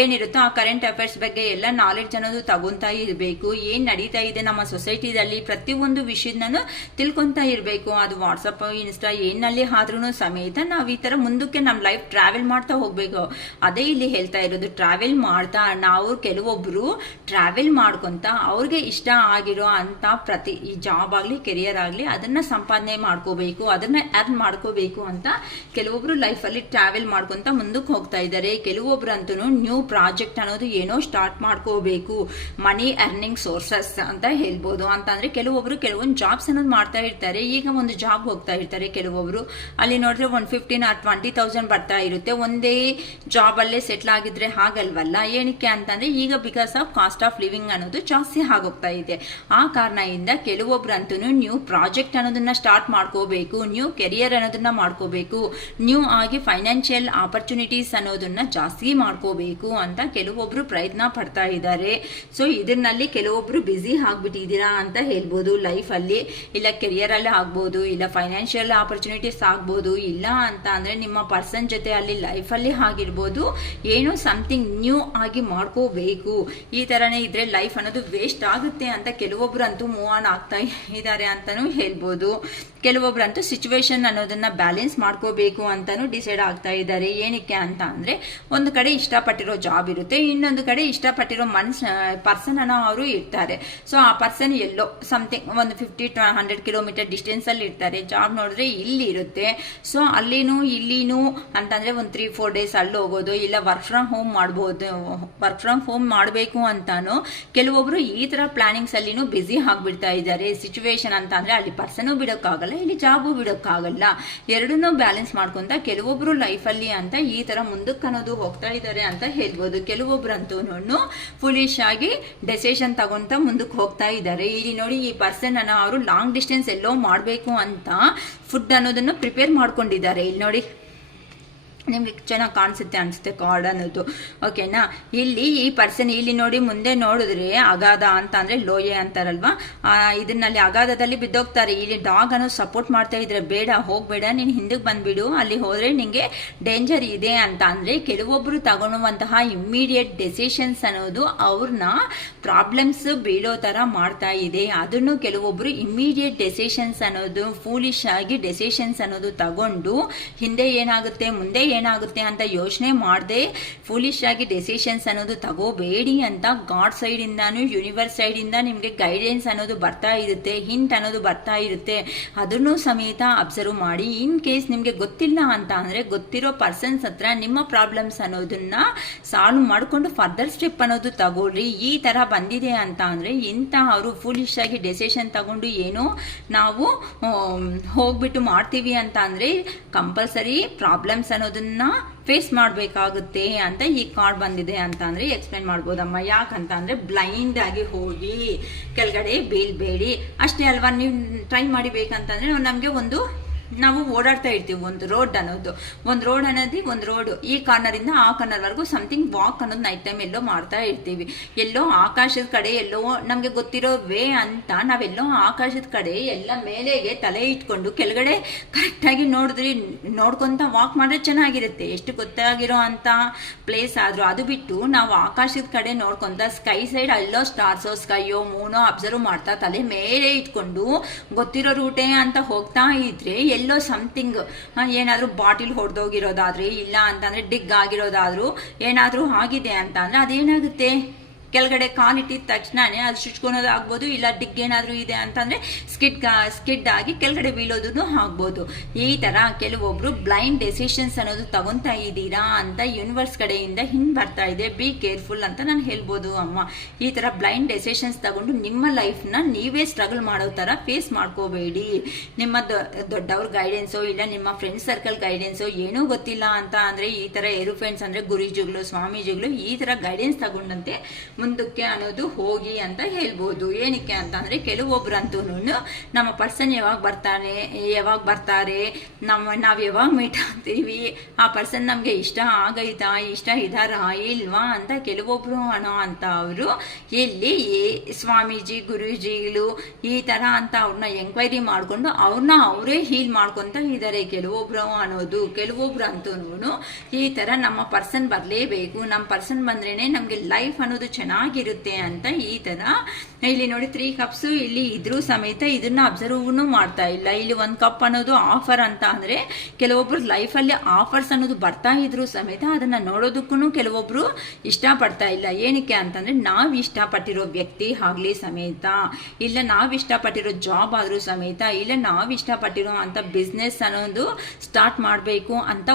ಏನಿರುತ್ತೋ ಆ ಕರೆಂಟ್ ಅಫೇರ್ಸ್ ಬಗ್ಗೆ ಎಲ್ಲ ನಾಲೆಡ್ಜ್ ಅನ್ನೋದು ತಗೊತಾ ಇರಬೇಕು. ಏನು ನಡೀತಾ ಇದೆ ನಮ್ಮ ಸೊಸೈಟಿದಲ್ಲಿ ಪ್ರತಿಯೊಂದು ವಿಷಯದನ್ನು ತಿಳ್ಕೊತಾ ಇರಬೇಕು. ಅದು ವಾಟ್ಸಪ್ ಇನ್ಸ್ಟಾ ಏನಲ್ಲಿ ಆದ್ರೂ ಸಮೇತ ನಾವು ಈ ಥರ ಮುಂದಕ್ಕೆ ನಮ್ಮ ಲೈಫ್ ಟ್ರಾವೆಲ್ ಮಾಡ್ತಾ ಹೋಗಬೇಕು. ಅದೇ ಇಲ್ಲಿ ಹೇಳ್ತಾ ಇರೋದು, ಟ್ರಾವೆಲ್ ಮಾಡ್ತಾ ನಾವು ಕೆಲವೊಬ್ಬರು ಟ್ರಾವೆಲ್ ಮಾಡ್ಕೊತ ಅವ್ರಿಗೆ ಇಷ್ಟ ಆಗಿರೋ ಅಂತ ಈ ಜಾಬ್ ಆಗಲಿ ಕೆರಿಯರ್ ಆಗಲಿ ಅದನ್ನು ಸಂಪಾದನೆ ಮಾಡ್ಕೋಬೇಕು, ಅದನ್ನು ಅರ್ನ್ ಮಾಡ್ಕೋಬೇಕು ಅಂತ ಕೆಲವೊಬ್ರು ಲೈಫಲ್ಲಿ ಟ್ರಾವೆಲ್ ಮಾಡ್ಕೊತ ಮುಂದಕ್ಕೆ ಹೋಗ್ತಾ ಇದ್ದಾರೆ. ಕೆಲವೊಬ್ರು ಅಂತೂ ನ್ಯೂ ಪ್ರಾಜೆಕ್ಟ್ ಅನ್ನೋದು ಏನೋ ಸ್ಟಾರ್ಟ್ ಮಾಡ್ಕೋಬೇಕು, ಮನಿ ಅರ್ನಿಂಗ್ ಸೋರ್ಸಸ್ ಅಂತ ಹೇಳ್ಬೋದು. ಅಂತಂದ್ರೆ ಕೆಲವೊಬ್ರು ಕೆಲವೊಂದು ಜಾಬ್ಸ್ ಅನ್ನೋದು ಮಾಡ್ತಾ ಇರ್ತಾರೆ. ಈಗ ಒಂದು ಜಾಬ್ ಹೋಗ್ತಾ ಇರ್ತಾರೆ ಕೆಲವೊಬ್ರು, ಅಲ್ಲಿ ನೋಡಿದ್ರೆ 115 or 20,000 ಬರ್ತಾ ಇರುತ್ತೆ. ಒಂದೇ ಜಾಬ್ ಅಲ್ಲೇ ಸೆಟ್ಲ್ ಆಗಿದ್ರೆ ಹಾಗಲ್ವಲ್ಲ. ಏನಕ್ಕೆ ಅಂತಂದ್ರೆ ಈಗ because of cost of living ಅನ್ನೋದು ಜಾಸ್ತಿ ಆಗೋಗ್ತಾ ಇದೆ. ಆ ಕಾರಣದಿಂದ ಕೆಲವೊಬ್ರು ಅಂತೂ ನ್ಯೂ ಪ್ರಾಜೆಕ್ಟ್ ಅನ್ನೋದನ್ನ ಸ್ಟಾರ್ಟ್ ಮಾಡ್ಕೋಬೇಕು, ನ್ಯೂ ಕೆರಿಯರ್ ಅನ್ನೋದನ್ನ ಮಾಡ್ಕೋಬೇಕು, ನ್ಯೂ ಆಗಿ ಫೈನಾನ್ಷಿಯಲ್ ಆಪರ್ಚುನಿಟೀಸ್ ಅನ್ನೋದನ್ನ ಜಾಸ್ತಿ ಮಾಡ್ಕೋಬೇಕು ಅಂತ ಕೆಲವೊಬ್ರು ಪ್ರಯತ್ನ ಪಡ್ತಾ ಇದ್ದಾರೆ. ಸೊ ಇದರಲ್ಲಿ ಕೆಲವೊಬ್ರು ಬ್ಯುಸಿ ಆಗ್ಬಿಟ್ಟಿದ್ದೀರಾ ಅಂತ ಹೇಳ್ಬೋದು ಲೈಫಲ್ಲಿ, ಇಲ್ಲ ಕೆರಿಯರ್ ಅಲ್ಲಿ ಆಗ್ಬೋದು, ಇಲ್ಲ ಫೈನಾನ್ಷಿಯಲ್ ಆಪರ್ಚುನಿಟೀಸ್ ಆಗ್ಬೋದು, ಇಲ್ಲ ಅಂತ ಅಂದ್ರೆ ನಿಮ್ಮ ಪರ್ಸನ್ ಜೊತೆ ಅಲ್ಲಿ ಲೈಫಲ್ಲಿ ಆಗಿರ್ಬೋದು, ಏನೋ ಸಮಥಿಂಗ್ ನ್ಯೂ ಆಗಿ ಮಾಡ್ಕೋಬೇಕು. ಈ ತರನೇ ಇದ್ರೆ ಲೈಫ್ ಅನ್ನೋದು ವೇಸ್ಟ್ ಆಗುತ್ತೆ ಅಂತ ಕೆಲವೊಬ್ರು ಅಂತೂ ಮೂವ್ ಆನ್ ಆಗ್ತಾ ಇದ್ದಾರೆ ಅಂತಾನೂ ಹೇಳ್ಬೋದು. ಕೆಲವೊಬ್ರಂತೂ ಸಿಚುವೇಶನ್ ಅನ್ನೋದನ್ನ ಬ್ಯಾಲೆನ್ಸ್ ಮಾಡ್ಕೋಬೇಕು ಅಂತಾನು ಡಿಸೈಡ್ ಆಗ್ತಾ ಇದ್ದಾರೆ. ಏನಕ್ಕೆ ಅಂತ ಅಂದ್ರೆ ಒಂದು ಕಡೆ ಇಷ್ಟಪಟ್ಟಿರೋ ಜಾಬ್ ಇರುತ್ತೆ, ಇನ್ನೊಂದು ಕಡೆ ಇಷ್ಟಪಟ್ಟಿರೋ ಪರ್ಸನ್ ಅನ್ನೋ ಅವರು ಇರ್ತಾರೆ. ಸೊ ಆ ಪರ್ಸನ್ ಎಲ್ಲೋ ಸಮಥಿಂಗ್ ಒಂದು 50 to 100 ಕಿಲೋಮೀಟರ್ ಡಿಸ್ಟೆನ್ಸ್ ಅಲ್ಲಿ ಇರ್ತಾರೆ. ಜಾಬ್ ನೋಡಿದ್ರೆ ಇಲ್ಲಿ ಇರುತ್ತೆ. ಸೊ ಅಲ್ಲಿನೂ ಇಲ್ಲಿನೂ ಅಂತಂದ್ರೆ ಒಂದು 3-4 ಡೇಸ್ ಅಲ್ಲಿ ಹೋಗೋದು, ಇಲ್ಲ ವರ್ಕ್ ಫ್ರಮ್ ಹೋಮ್ ಮಾಡ್ಬೋದು. ವರ್ಕ್ ಫ್ರಮ್ ಹೋಮ್ ಮಾಡಬೇಕು ಅಂತಾನು ಕೆಲವೊಬ್ರು ಈ ತರ ಪ್ಲಾನಿಂಗ್ಸ್ ಅಲ್ಲಿನೂ ಬಿಸಿ ಆಗ್ಬಿಡ್ತಾ ಇದ್ದಾರೆ. ಸಿಚುವೇಶನ್ ಅಂತ ಅಂದ್ರೆ ಅಲ್ಲಿ ಪರ್ಸನು ಬಿಡೋಕ್ಕಾಗಲ್ಲ, ಇಲ್ಲಿ ಜಾಬು ಬಿಡೋಕ್ಕಾಗಲ್ಲ. ಎರಡನ್ನೂ ಬ್ಯಾಲೆನ್ಸ್ ಮಾಡ್ಕೊಂತ ಕೆಲವೊಬ್ರು ಲೈಫಲ್ಲಿ ಅಂತ ಈ ತರ ಮುಂದಕ್ಕೆ ಅನ್ನೋದು ಹೋಗ್ತಾ ಇದ್ದಾರೆ ಅಂತ ಹೇಳ್ಬೋದು. ಕೆಲವೊಬ್ರಂತೂ ಫುಲಿಶ್ ಆಗಿ ಡೆಸಿಷನ್ ತಗೊಂತ ಮುಂದಕ್ಕೆ ಹೋಗ್ತಾ ಇದ್ದಾರೆ. ಇಲ್ಲಿ ನೋಡಿ, ಈ ಪರ್ಸನ್ ಅನ್ನ ಅವರು ಲಾಂಗ್ ಡಿಸ್ಟೆನ್ಸ್ ಎಲ್ಲೋ ಮಾಡಬೇಕು ಅಂತ ಫುಡ್ ಅನ್ನೋದನ್ನು ಪ್ರಿಪೇರ್ ಮಾಡ್ಕೊಂಡಿದ್ದಾರೆ. ಇಲ್ಲಿ ನೋಡಿ, ನಿಮ್ಗೆ ಚೆನ್ನಾಗಿ ಕಾಣಿಸುತ್ತೆ ಅನಿಸುತ್ತೆ ಕಾರ್ಡ್ ಅನ್ನೋದು, ಓಕೆನಾ. ಇಲ್ಲಿ ಈ ಪರ್ಸನ್ ಇಲ್ಲಿ ನೋಡಿ, ಮುಂದೆ ನೋಡಿದ್ರೆ ಅಗಾಧ ಅಂತ ಅಂದ್ರೆ ಲೋಯೆ ಅಂತಾರಲ್ವಾ, ಇದನ್ನಲ್ಲಿ ಅಗಾಧದಲ್ಲಿ ಬಿದ್ದೋಗ್ತಾರೆ. ಇಲ್ಲಿ ಡಾಗ್ ಅನ್ನೋದು ಸಪೋರ್ಟ್ ಮಾಡ್ತಾ ಇದ್ರೆ, ಬೇಡ ಹೋಗ್ಬೇಡ, ನೀನು ಹಿಂದಕ್ಕೆ ಬಂದ್ಬಿಡು, ಅಲ್ಲಿ ಹೋದ್ರೆ ನಿಂಗೆ ಡೇಂಜರ್ ಇದೆ ಅಂತ ಅಂದ್ರೆ ಕೆಲವೊಬ್ರು ತಗೊಳ್ಳುವಂತಹ ಇಮ್ಮಿಡಿಯೇಟ್ ಡೆಸಿಷನ್ಸ್ ಅನ್ನೋದು ಅವ್ರನ್ನ ಪ್ರಾಬ್ಲಮ್ಸ್ ಬೀಳೋ ತರ ಮಾಡ್ತಾ ಇದೆ. ಅದನ್ನು ಕೆಲವೊಬ್ರು ಇಮ್ಮಿಡಿಯೇಟ್ ಡೆಸಿಷನ್ಸ್ ಅನ್ನೋದು ಫೂಲಿಶ್ ಆಗಿ ಡೆಸಿಷನ್ಸ್ ಅನ್ನೋದು ತಗೊಂಡು ಹಿಂದೆ ಏನಾಗುತ್ತೆ ಮುಂದೆ ಏನಾಗುತ್ತೆ ಅಂತ ಯೋಚನೆ ಮಾಡದೆ ಫೂಲಿಶ್ ಆಗಿ ಡೆಸಿಷನ್ಸ್ ಅನ್ನೋದು ತಗೋಬೇಡಿ ಅಂತ ಗಾಡ್ ಸೈಡ್ ಇಂದಾನು ಯೂನಿವರ್ಸ್ ಸೈಡ್ ಇಂದ ನಿಮ್ಗೆ ಗೈಡೆನ್ಸ್ ಅನ್ನೋದು ಬರ್ತಾ ಇರುತ್ತೆ, ಹಿಂಟ್ ಅನ್ನೋದು ಬರ್ತಾ ಇರುತ್ತೆ. ಅದನ್ನು ಸಮೇತ ಅಬ್ಸರ್ವ್ ಮಾಡಿ. ಇನ್ ಕೇಸ್ ನಿಮ್ಗೆ ಗೊತ್ತಿಲ್ಲ ಅಂತ ಅಂದ್ರೆ ಗೊತ್ತಿರೋ ಪರ್ಸನ್ಸ್ ಹತ್ರ ನಿಮ್ಮ ಪ್ರಾಬ್ಲಮ್ಸ್ ಅನ್ನೋದನ್ನ ಸಾಲ್ವ್ ಮಾಡ್ಕೊಂಡು ಫರ್ದರ್ ಸ್ಟೆಪ್ ಅನ್ನೋದು ತಗೊಳ್ರಿ. ಈ ತರ ಬಂದಿದೆ ಅಂತ ಅಂದ್ರೆ ಇಂತ ಅವರು ಫೂಲಿಶ್ ಆಗಿ ಡೆಸಿಷನ್ ತಗೊಂಡು ಏನೋ ನಾವು ಹೋಗ್ಬಿಟ್ಟು ಮಾಡ್ತೀವಿ ಅಂತ ಅಂದ್ರೆ ಕಂಪಲ್ಸರಿ ಪ್ರಾಬ್ಲಮ್ಸ್ ಅನ್ನೋದನ್ನ ಫೇಸ್ ಮಾಡಬೇಕಾಗುತ್ತೆ ಅಂತ ಈ ಕಾರ್ಡ್ ಬಂದಿದೆ ಅಂತ ಅಂದ್ರೆ ಎಕ್ಸ್ಪ್ಲೈನ್ ಮಾಡ್ಬೋದಮ್ಮ. ಯಾಕಂತ ಅಂದ್ರೆ ಬ್ಲೈಂಡ್ ಆಗಿ ಹೋಗಿ ಕೆಳಗಡೆ ಬೀಳ್ಬೇಡಿ ಅಷ್ಟೇ ಅಲ್ವಾ. ನೀವು ಟ್ರೈ ಮಾಡಿಬೇಕಂತಂದ್ರೆ ನಮಗೆ ನಾವು ಓಡಾಡ್ತಾ ಇರ್ತೀವಿ, ಒಂದು ರೋಡ್ ಅನ್ನೋದು ಒಂದು ರೋಡ್ ಈ ಕಾರ್ನರ್ ಇಂದ ಆ ಕಾರ್ನರ್ ವರೆಗೂ ಸಮಥಿಂಗ್ ವಾಕ್ ಅನ್ನೋದು ನೈಟ್ ಟೈಮ್ ಎಲ್ಲೋ ಮಾಡ್ತಾ ಇರ್ತೀವಿ. ಎಲ್ಲೋ ಆಕಾಶದ ಕಡೆ ಎಲ್ಲೋ ನಮ್ಗೆ ಗೊತ್ತಿರೋ ವೇ ಅಂತ ನಾವೆಲ್ಲೋ ಆಕಾಶದ ಕಡೆ ಎಲ್ಲ ಮೇಲೆಗೆ ತಲೆ ಇಟ್ಕೊಂಡು ಕೆಳಗಡೆ ಕರೆಕ್ಟಾಗಿ ನೋಡ್ಕೊಂತ ವಾಕ್ ಮಾಡಿದ್ರೆ ಚೆನ್ನಾಗಿರುತ್ತೆ. ಎಷ್ಟು ಗೊತ್ತಾಗಿರೋ ಅಂತ ಪ್ಲೇಸ್ ಆದ್ರೂ ಅದು ಬಿಟ್ಟು ನಾವು ಆಕಾಶದ ಕಡೆ ನೋಡ್ಕೊಂತ ಸ್ಕೈ ಸೈಡ್ ಅಲ್ಲೋ ಸ್ಟಾರ್ಸೋ ಸ್ಕೈಯೋ ಮೂನೋ ಅಬ್ಸರ್ವ್ ಮಾಡ್ತಾ ತಲೆ ಮೇಲೆ ಇಟ್ಕೊಂಡು ಗೊತ್ತಿರೋ ರೂಟೇ ಅಂತ ಹೋಗ್ತಾ ಇದ್ರೆ ಎಲ್ಲೋ ಸಮಥಿಂಗ್ ಏನಾದ್ರೂ ಬಾಟಿಲ್ ಹೊಡೆದೋಗಿರೋದಾದ್ರೆ ಇಲ್ಲ ಅಂತಂದ್ರೆ ಡಿಗ್ ಆಗಿರೋದಾದ್ರೂ ಏನಾದ್ರೂ ಆಗಿದೆ ಅಂತ ಅಂದ್ರೆ ಅದೇನಾಗುತ್ತೆ, ಕೆಳಗಡೆ ಕಾಲಿಟ್ಟಿದ ತಕ್ಷಣನೇ ಅದು ಶುಚ್ಕೊಳೋದು ಆಗ್ಬೋದು, ಇಲ್ಲ ಡಿಗ್ ಏನಾದರೂ ಇದೆ ಅಂತಂದ್ರೆ ಸ್ಕಿಡ್ ಆಗಿ ಕೆಳಗಡೆ ಬೀಳೋದನ್ನು ಆಗ್ಬೋದು. ಈ ತರ ಕೆಲವೊಬ್ರು ಬ್ಲೈಂಡ್ ಡೆಸಿಷನ್ಸ್ ಅನ್ನೋದು ತಗೊಂತಾ ಇದ್ದೀರಾ ಅಂತ ಯೂನಿವರ್ಸ್ ಕಡೆಯಿಂದ ಬರ್ತಾ ಇದೆ. ಬಿ ಕೇರ್ಫುಲ್ ಅಂತ ನಾನು ಹೇಳ್ಬೋದು ಅಮ್ಮ. ಈ ತರ ಬ್ಲೈಂಡ್ ಡೆಸಿಷನ್ಸ್ ತಗೊಂಡು ನಿಮ್ಮ ಲೈಫ್ನ ನೀವೇ ಸ್ಟ್ರಗಲ್ ಮಾಡೋ ತರ ಫೇಸ್ ಮಾಡ್ಕೋಬೇಡಿ. ನಿಮ್ಮ ದೊಡ್ಡವ್ರ ಗೈಡೆನ್ಸೋ ಇಲ್ಲ ನಿಮ್ಮ ಫ್ರೆಂಡ್ಸ್ ಸರ್ಕಲ್ ಗೈಡೆನ್ಸೋ ಏನೂ ಗೊತ್ತಿಲ್ಲ ಅಂತ ಅಂದ್ರೆ ಈ ತರ ಏರೋಫ್ರೆಂಡ್ಸ್ ಅಂದ್ರೆ ಗುರುಜಿಗಳು ಸ್ವಾಮೀಜಿಗಳು ಈ ತರ ಗೈಡೆನ್ಸ್ ತಗೊಂಡಂತೆ ಮುಂದಕ್ಕೆ ಅನ್ನೋದು ಹೋಗಿ ಅಂತ ಹೇಳ್ಬೋದು. ಏನಕ್ಕೆ ಅಂತ ಅಂದ್ರೆ ಕೆಲವೊಬ್ರಂತೂ ನಮ್ಮ ಪರ್ಸನ್ ಯಾವಾಗ ಬರ್ತಾರೆ ನಾವ್ ಯಾವಾಗ ಮೀಟ್ ಆಗ್ತೀವಿ, ಆ ಪರ್ಸನ್ ನಮ್ಗೆ ಇಷ್ಟ ಆಗೈತಾ, ಇಷ್ಟ ಇದಾರಾ ಇಲ್ವಾ ಅಂತ ಕೆಲವೊಬ್ರು ಅನ್ನೋ ಅಂತ ಅವರು ಇಲ್ಲಿ ಸ್ವಾಮೀಜಿ ಗುರುಜಿಗಳು ಈ ತರ ಅಂತ ಅವ್ರನ್ನ ಎಂಕ್ವೈರಿ ಮಾಡ್ಕೊಂಡು ಅವ್ರನ್ನ ಅವರೇ ಹೀಲ್ ಮಾಡ್ಕೊಂತ ಇದ್ದಾರೆ ಕೆಲವೊಬ್ರು ಅನ್ನೋದು. ಕೆಲವೊಬ್ರು ಅಂತೂ ಈ ತರ ನಮ್ಮ ಪರ್ಸನ್ ಬರ್ಲೇಬೇಕು, ನಮ್ಮ ಪರ್ಸನ್ ಬಂದ್ರೇನೆ ನಮ್ಗೆ ಲೈಫ್ ಅನ್ನೋದು ಚೆನ್ನಾಗಿರುತ್ತೆ ಅಂತ ಈ ತರ. ಇಲ್ಲಿ ನೋಡಿ 3 ಕಪ್ಸ್ ಇಲ್ಲಿ ಇದ್ರೂ ಸಮೇತ ಇದನ್ನ ಅಬ್ಸರ್ವ್ ಮಾಡ್ತಾ ಇಲ್ಲ. ಇಲ್ಲಿ 1 ಕಪ್ ಅನ್ನೋದು ಆಫರ್ ಅಂತ ಅಂದ್ರೆ ಕೆಲವೊಬ್ರು ಲೈಫಲ್ಲಿ ಆಫರ್ಸ್ ಅನ್ನೋದು ಬರ್ತಾ ಇದ್ರು ಸಮೇತ ಅದನ್ನ ನೋಡೋದಕ್ಕೂ ಕೆಲವೊಬ್ರು ಇಷ್ಟಪಡ್ತಾ ಇಲ್ಲ. ಏನಕ್ಕೆ ಅಂತಂದ್ರೆ ನಾವ್ ಇಷ್ಟಪಟ್ಟಿರೋ ವ್ಯಕ್ತಿ ಆಗ್ಲಿ ಸಮೇತ, ಇಲ್ಲ ನಾವ್ ಇಷ್ಟಪಟ್ಟಿರೋ ಜಾಬ್ ಆದ್ರೂ ಸಮೇತ, ಇಲ್ಲ ನಾವ್ ಇಷ್ಟಪಟ್ಟಿರೋ ಅಂತ ಬಿಸ್ನೆಸ್ ಅನ್ನೋದು ಸ್ಟಾರ್ಟ್ ಮಾಡ್ಬೇಕು ಅಂತ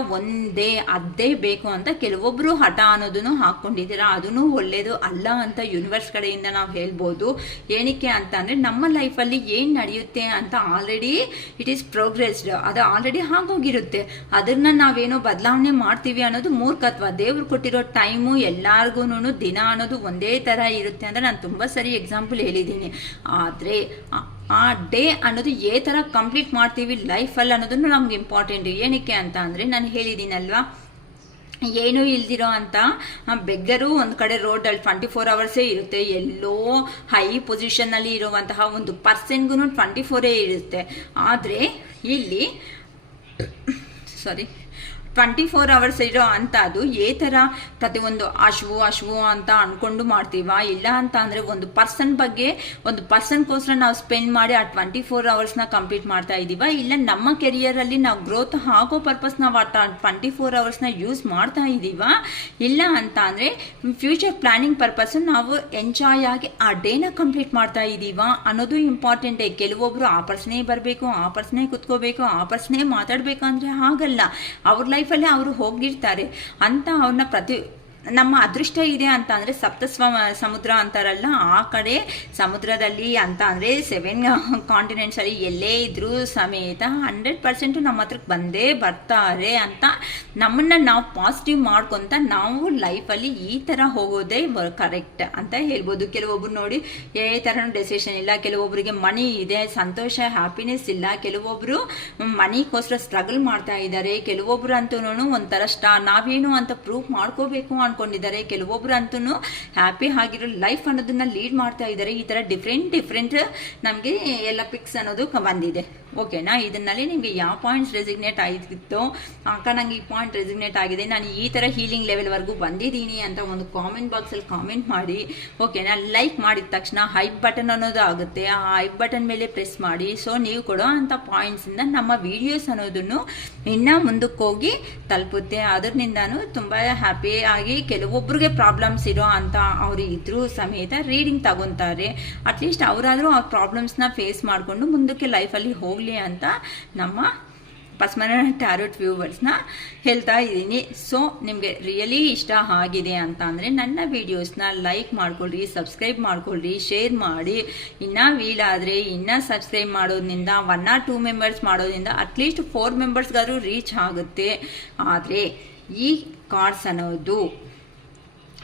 ಅದೇ ಬೇಕು ಅಂತ ಕೆಲವೊಬ್ರು ಹಠ ಅನ್ನೋದನ್ನು ಹಾಕೊಂಡಿದ್ದೀರಾ. ಅದನ್ನು ಒಳ್ಳೇದು ಅಲ್ಲ ಅಂತ ಯೂನಿವರ್ಸ್ ಕಡೆಯಿಂದ ನಾವು ಹೇಳ್ಬೋದು. ಏನಕ್ಕೆ ಅಂತ ಅಂದ್ರೆ ನಮ್ಮ ಲೈಫಲ್ಲಿ ಏನ್ ನಡೆಯುತ್ತೆ ಅಂತ ಆಲ್ರೆಡಿ ಇಟ್ ಈಸ್ ಪ್ರೋಗ್ರೆಸ್ಡ್, ಅದು ಆಲ್ರೆಡಿ ಆಗೋಗಿರುತ್ತೆ. ಅದನ್ನ ನಾವೇನೋ ಬದಲಾವಣೆ ಮಾಡ್ತೀವಿ ಅನ್ನೋದು ಮೂರ್ಖತ್ವ. ದೇವ್ರು ಕೊಟ್ಟಿರೋ ಟೈಮು ಎಲ್ಲಾರ್ಗು ದಿನ ಅನ್ನೋದು ಒಂದೇ ತರ ಇರುತ್ತೆ ಅಂತ ನಾನು ತುಂಬಾ ಸರಿ ಎಕ್ಸಾಂಪಲ್ ಹೇಳಿದ್ದೀನಿ. ಆದ್ರೆ ಆ ಡೇ ಅನ್ನೋದು ತರ ಕಂಪ್ಲೀಟ್ ಮಾಡ್ತೀವಿ ಲೈಫಲ್ಲಿ ಅನ್ನೋದನ್ನು ನಮ್ಗೆ ಇಂಪಾರ್ಟೆಂಟ್. ಏನಕ್ಕೆ ಅಂತ ಅಂದ್ರೆ ನಾನು ಹೇಳಿದ್ದೀನಲ್ವಾ, ಏನೂ ಇಲ್ದಿರೋ ಅಂತ ಬೆಗ್ಗರು ಒಂದು ಕಡೆ ರೋಡಲ್ಲಿ 24 ಅವರ್ಸೇ ಇರುತ್ತೆ. ಎಲ್ಲೋ ಹೈ ಪೊಸಿಷನ್ನಲ್ಲಿ ಇರುವಂತಹ ಒಂದು ಪರ್ಸನ್ಗೂ 24 ಇರುತ್ತೆ. ಆದರೆ ಇಲ್ಲಿ 24 hours ಇರೋ ಅಂತ ಅದು ಥರ ಪ್ರತಿಯೊಂದು ಅಶ್ವು ಅಂತ ಅನ್ಕೊಂಡು ಮಾಡ್ತೀವ. ಇಲ್ಲ ಅಂತ ಅಂದರೆ ಒಂದು ಪರ್ಸನ್ ಬಗ್ಗೆ ಒಂದು ಪರ್ಸನ್ಗೋಸ್ಕರ ನಾವು ಸ್ಪೆಂಡ್ ಮಾಡಿ ಆ 24 hours ಕಂಪ್ಲೀಟ್ ಮಾಡ್ತಾ ಇದ್ದೀವ. ಇಲ್ಲ ನಮ್ಮ ಕೆರಿಯರಲ್ಲಿ ನಾವು ಗ್ರೋತ್ ಆಗೋ ಪರ್ಪಸ್ ನಾವು ಆ 24 hours ಯೂಸ್ ಮಾಡ್ತಾ ಇದ್ದೀವ. ಇಲ್ಲ ಅಂತ ಅಂದರೆ ಫ್ಯೂಚರ್ ಪ್ಲಾನಿಂಗ್ ಪರ್ಪಸ್ ನಾವು ಎಂಜಾಯ್ ಆಗಿ ಆ ಡೇನ ಕಂಪ್ಲೀಟ್ ಮಾಡ್ತಾ ಇದ್ದೀವ ಅನ್ನೋದು ಇಂಪಾರ್ಟೆಂಟೇ. ಕೆಲವೊಬ್ರು ಆ ಪರ್ಸನೇ ಬರಬೇಕು, ಆ ಪರ್ಸನೇ ಕುತ್ಕೋಬೇಕು, ಆ ಪರ್ಸನೇ ಮಾತಾಡಬೇಕು ಅಂದರೆ ಆಗಲ್ಲ. ಅವ್ರ ಲೈಫಲ್ಲಿ ಅವರು ಹೋಗಿರ್ತಾರೆ ಅಂತ ಅವ್ರನ್ನ ನಮ್ಮ ಅದೃಷ್ಟ ಇದೆ ಅಂತ ಅಂದರೆ ಸಮುದ್ರ ಅಂತಾರಲ್ಲ, ಆ ಕಡೆ ಸಮುದ್ರದಲ್ಲಿ ಅಂತ ಅಂದರೆ 7 ಕಾಂಟಿನೆಂಟ್ಸಲ್ಲಿ ಎಲ್ಲೇ ಇದ್ರೂ ಸಮೇತ 100% ನಮ್ಮ ಹತ್ರಕ್ಕೆ ಬಂದೇ ಬರ್ತಾರೆ ಅಂತ ನಮ್ಮನ್ನು ನಾವು ಪಾಸಿಟಿವ್ ಮಾಡ್ಕೊತ ನಾವು ಲೈಫಲ್ಲಿ ಈ ಥರ ಹೋಗೋದೇ ಕರೆಕ್ಟ್ ಅಂತ ಹೇಳ್ಬೋದು. ಕೆಲವೊಬ್ರು ನೋಡಿ ಥರನೂ ಡೆಸಿಷನ್ ಇಲ್ಲ, ಕೆಲವೊಬ್ಬರಿಗೆ ಮನಿ ಇದೆ, ಸಂತೋಷ ಹ್ಯಾಪಿನೆಸ್ ಇಲ್ಲ, ಕೆಲವೊಬ್ಬರು ಮನಿಗೋಸ್ಕರ ಸ್ಟ್ರಗಲ್ ಮಾಡ್ತಾ ಇದ್ದಾರೆ, ಕೆಲವೊಬ್ರು ಅಂತೂ ಒಂಥರ ನಾವೇನು ಅಂತ ಪ್ರೂವ್ ಮಾಡ್ಕೋಬೇಕು ಅನ್ಕೊಂಡಿದ್ದಾರೆ, ಕೆಲವೊಬ್ರು ಅಂತೂ ಹ್ಯಾಪಿ ಆಗಿರೋ ಲೈಫ್ ಅನ್ನೋದನ್ನ ಲೀಡ್ ಮಾಡ್ತಾ ಇದ್ದಾರೆ. ಈ ಥರ ಡಿಫ್ರೆಂಟ್ ನಮಗೆ ಎಲ್ಲ ಪಿಕ್ಸ್ ಅನ್ನೋದು ಬಂದಿದೆ. ಓಕೆನಾ, ಇದನ್ನಲ್ಲಿ ನಿಮಗೆ ಯಾವ ಪಾಯಿಂಟ್ಸ್ ರೆಸಿಗ್ನೇಟ್ ಆಗಿತ್ತು, ಅಕ್ಕ ನಂಗೆ ಈ ಪಾಯಿಂಟ್ ರೆಸಿಗ್ನೇಟ್ ಆಗಿದೆ, ನಾನು ಈ ಥರ ಹೀಲಿಂಗ್ ಲೆವೆಲ್ವರೆಗೂ ಬಂದಿದ್ದೀನಿ ಅಂತ ಒಂದು ಕಾಮೆಂಟ್ ಬಾಕ್ಸಲ್ಲಿ ಕಾಮೆಂಟ್ ಮಾಡಿ. ಓಕೆನಾ, ಲೈಕ್ ಮಾಡಿದ ತಕ್ಷಣ ಹೈಪ್ ಬಟನ್ ಅನ್ನೋದು ಆಗುತ್ತೆ, ಆ ಹೈಪ್ ಬಟನ್ ಮೇಲೆ ಪ್ರೆಸ್ ಮಾಡಿ. ಸೊ ನೀವು ಕೊಡೋ ಅಂಥ ಪಾಯಿಂಟ್ಸಿಂದ ನಮ್ಮ ವಿಡಿಯೋಸ್ ಅನ್ನೋದನ್ನು ಇನ್ನೂ ಮುಂದಕ್ಕೆ ಹೋಗಿ ತಲುಪುತ್ತೆ. ಅದರಿಂದನೂ ತುಂಬ ಹ್ಯಾಪಿ ಆಗಿ ಕೆಲವೊಬ್ಬರಿಗೆ ಪ್ರಾಬ್ಲಮ್ಸ್ ಇರೋ ಅಂತ ಅವರು ಇದ್ರೂ ಸಮೇತ ರೀಡಿಂಗ್ ತಗೊತಾರೆ. ಅಟ್ಲೀಸ್ಟ್ ಅವರಾದರೂ ಆ ಪ್ರಾಬ್ಲಮ್ಸ್ನ ಫೇಸ್ ಮಾಡಿಕೊಂಡು ಮುಂದಕ್ಕೆ ಲೈಫಲ್ಲಿ ಹೋಗಲಿ ಅಂತ ನಮ್ಮ ಪಸ್ಮನ ಟ್ಯಾರೋಟ್ ವ್ಯೂವರ್ಸ್ನ ಹೇಳ್ತಾ ಇದ್ದೀನಿ. ಸೊ ನಿಮಗೆ ರಿಯಲಿ ಇಷ್ಟ ಆಗಿದೆ ಅಂತ ಅಂದರೆ ನನ್ನ ವೀಡಿಯೋಸ್ನ ಲೈಕ್ ಮಾಡ್ಕೊಳ್ರಿ, ಸಬ್ಸ್ಕ್ರೈಬ್ ಮಾಡ್ಕೊಳ್ರಿ, ಶೇರ್ ಮಾಡಿ. ಇನ್ನೂ ವೀಲಾದರೆ ಇನ್ನೂ ಸಬ್ಸ್ಕ್ರೈಬ್ ಮಾಡೋದ್ರಿಂದ 1 or 2 ಮೆಂಬರ್ಸ್ ಮಾಡೋದ್ರಿಂದ ಅಟ್ಲೀಸ್ಟ್ 4 ಮೆಂಬರ್ಸ್ಗಾದ್ರೂ ರೀಚ್ ಆಗುತ್ತೆ. ಆದರೆ ಈ ಕಾರ್ಡ್ಸ್ ಅನ್ನೋದು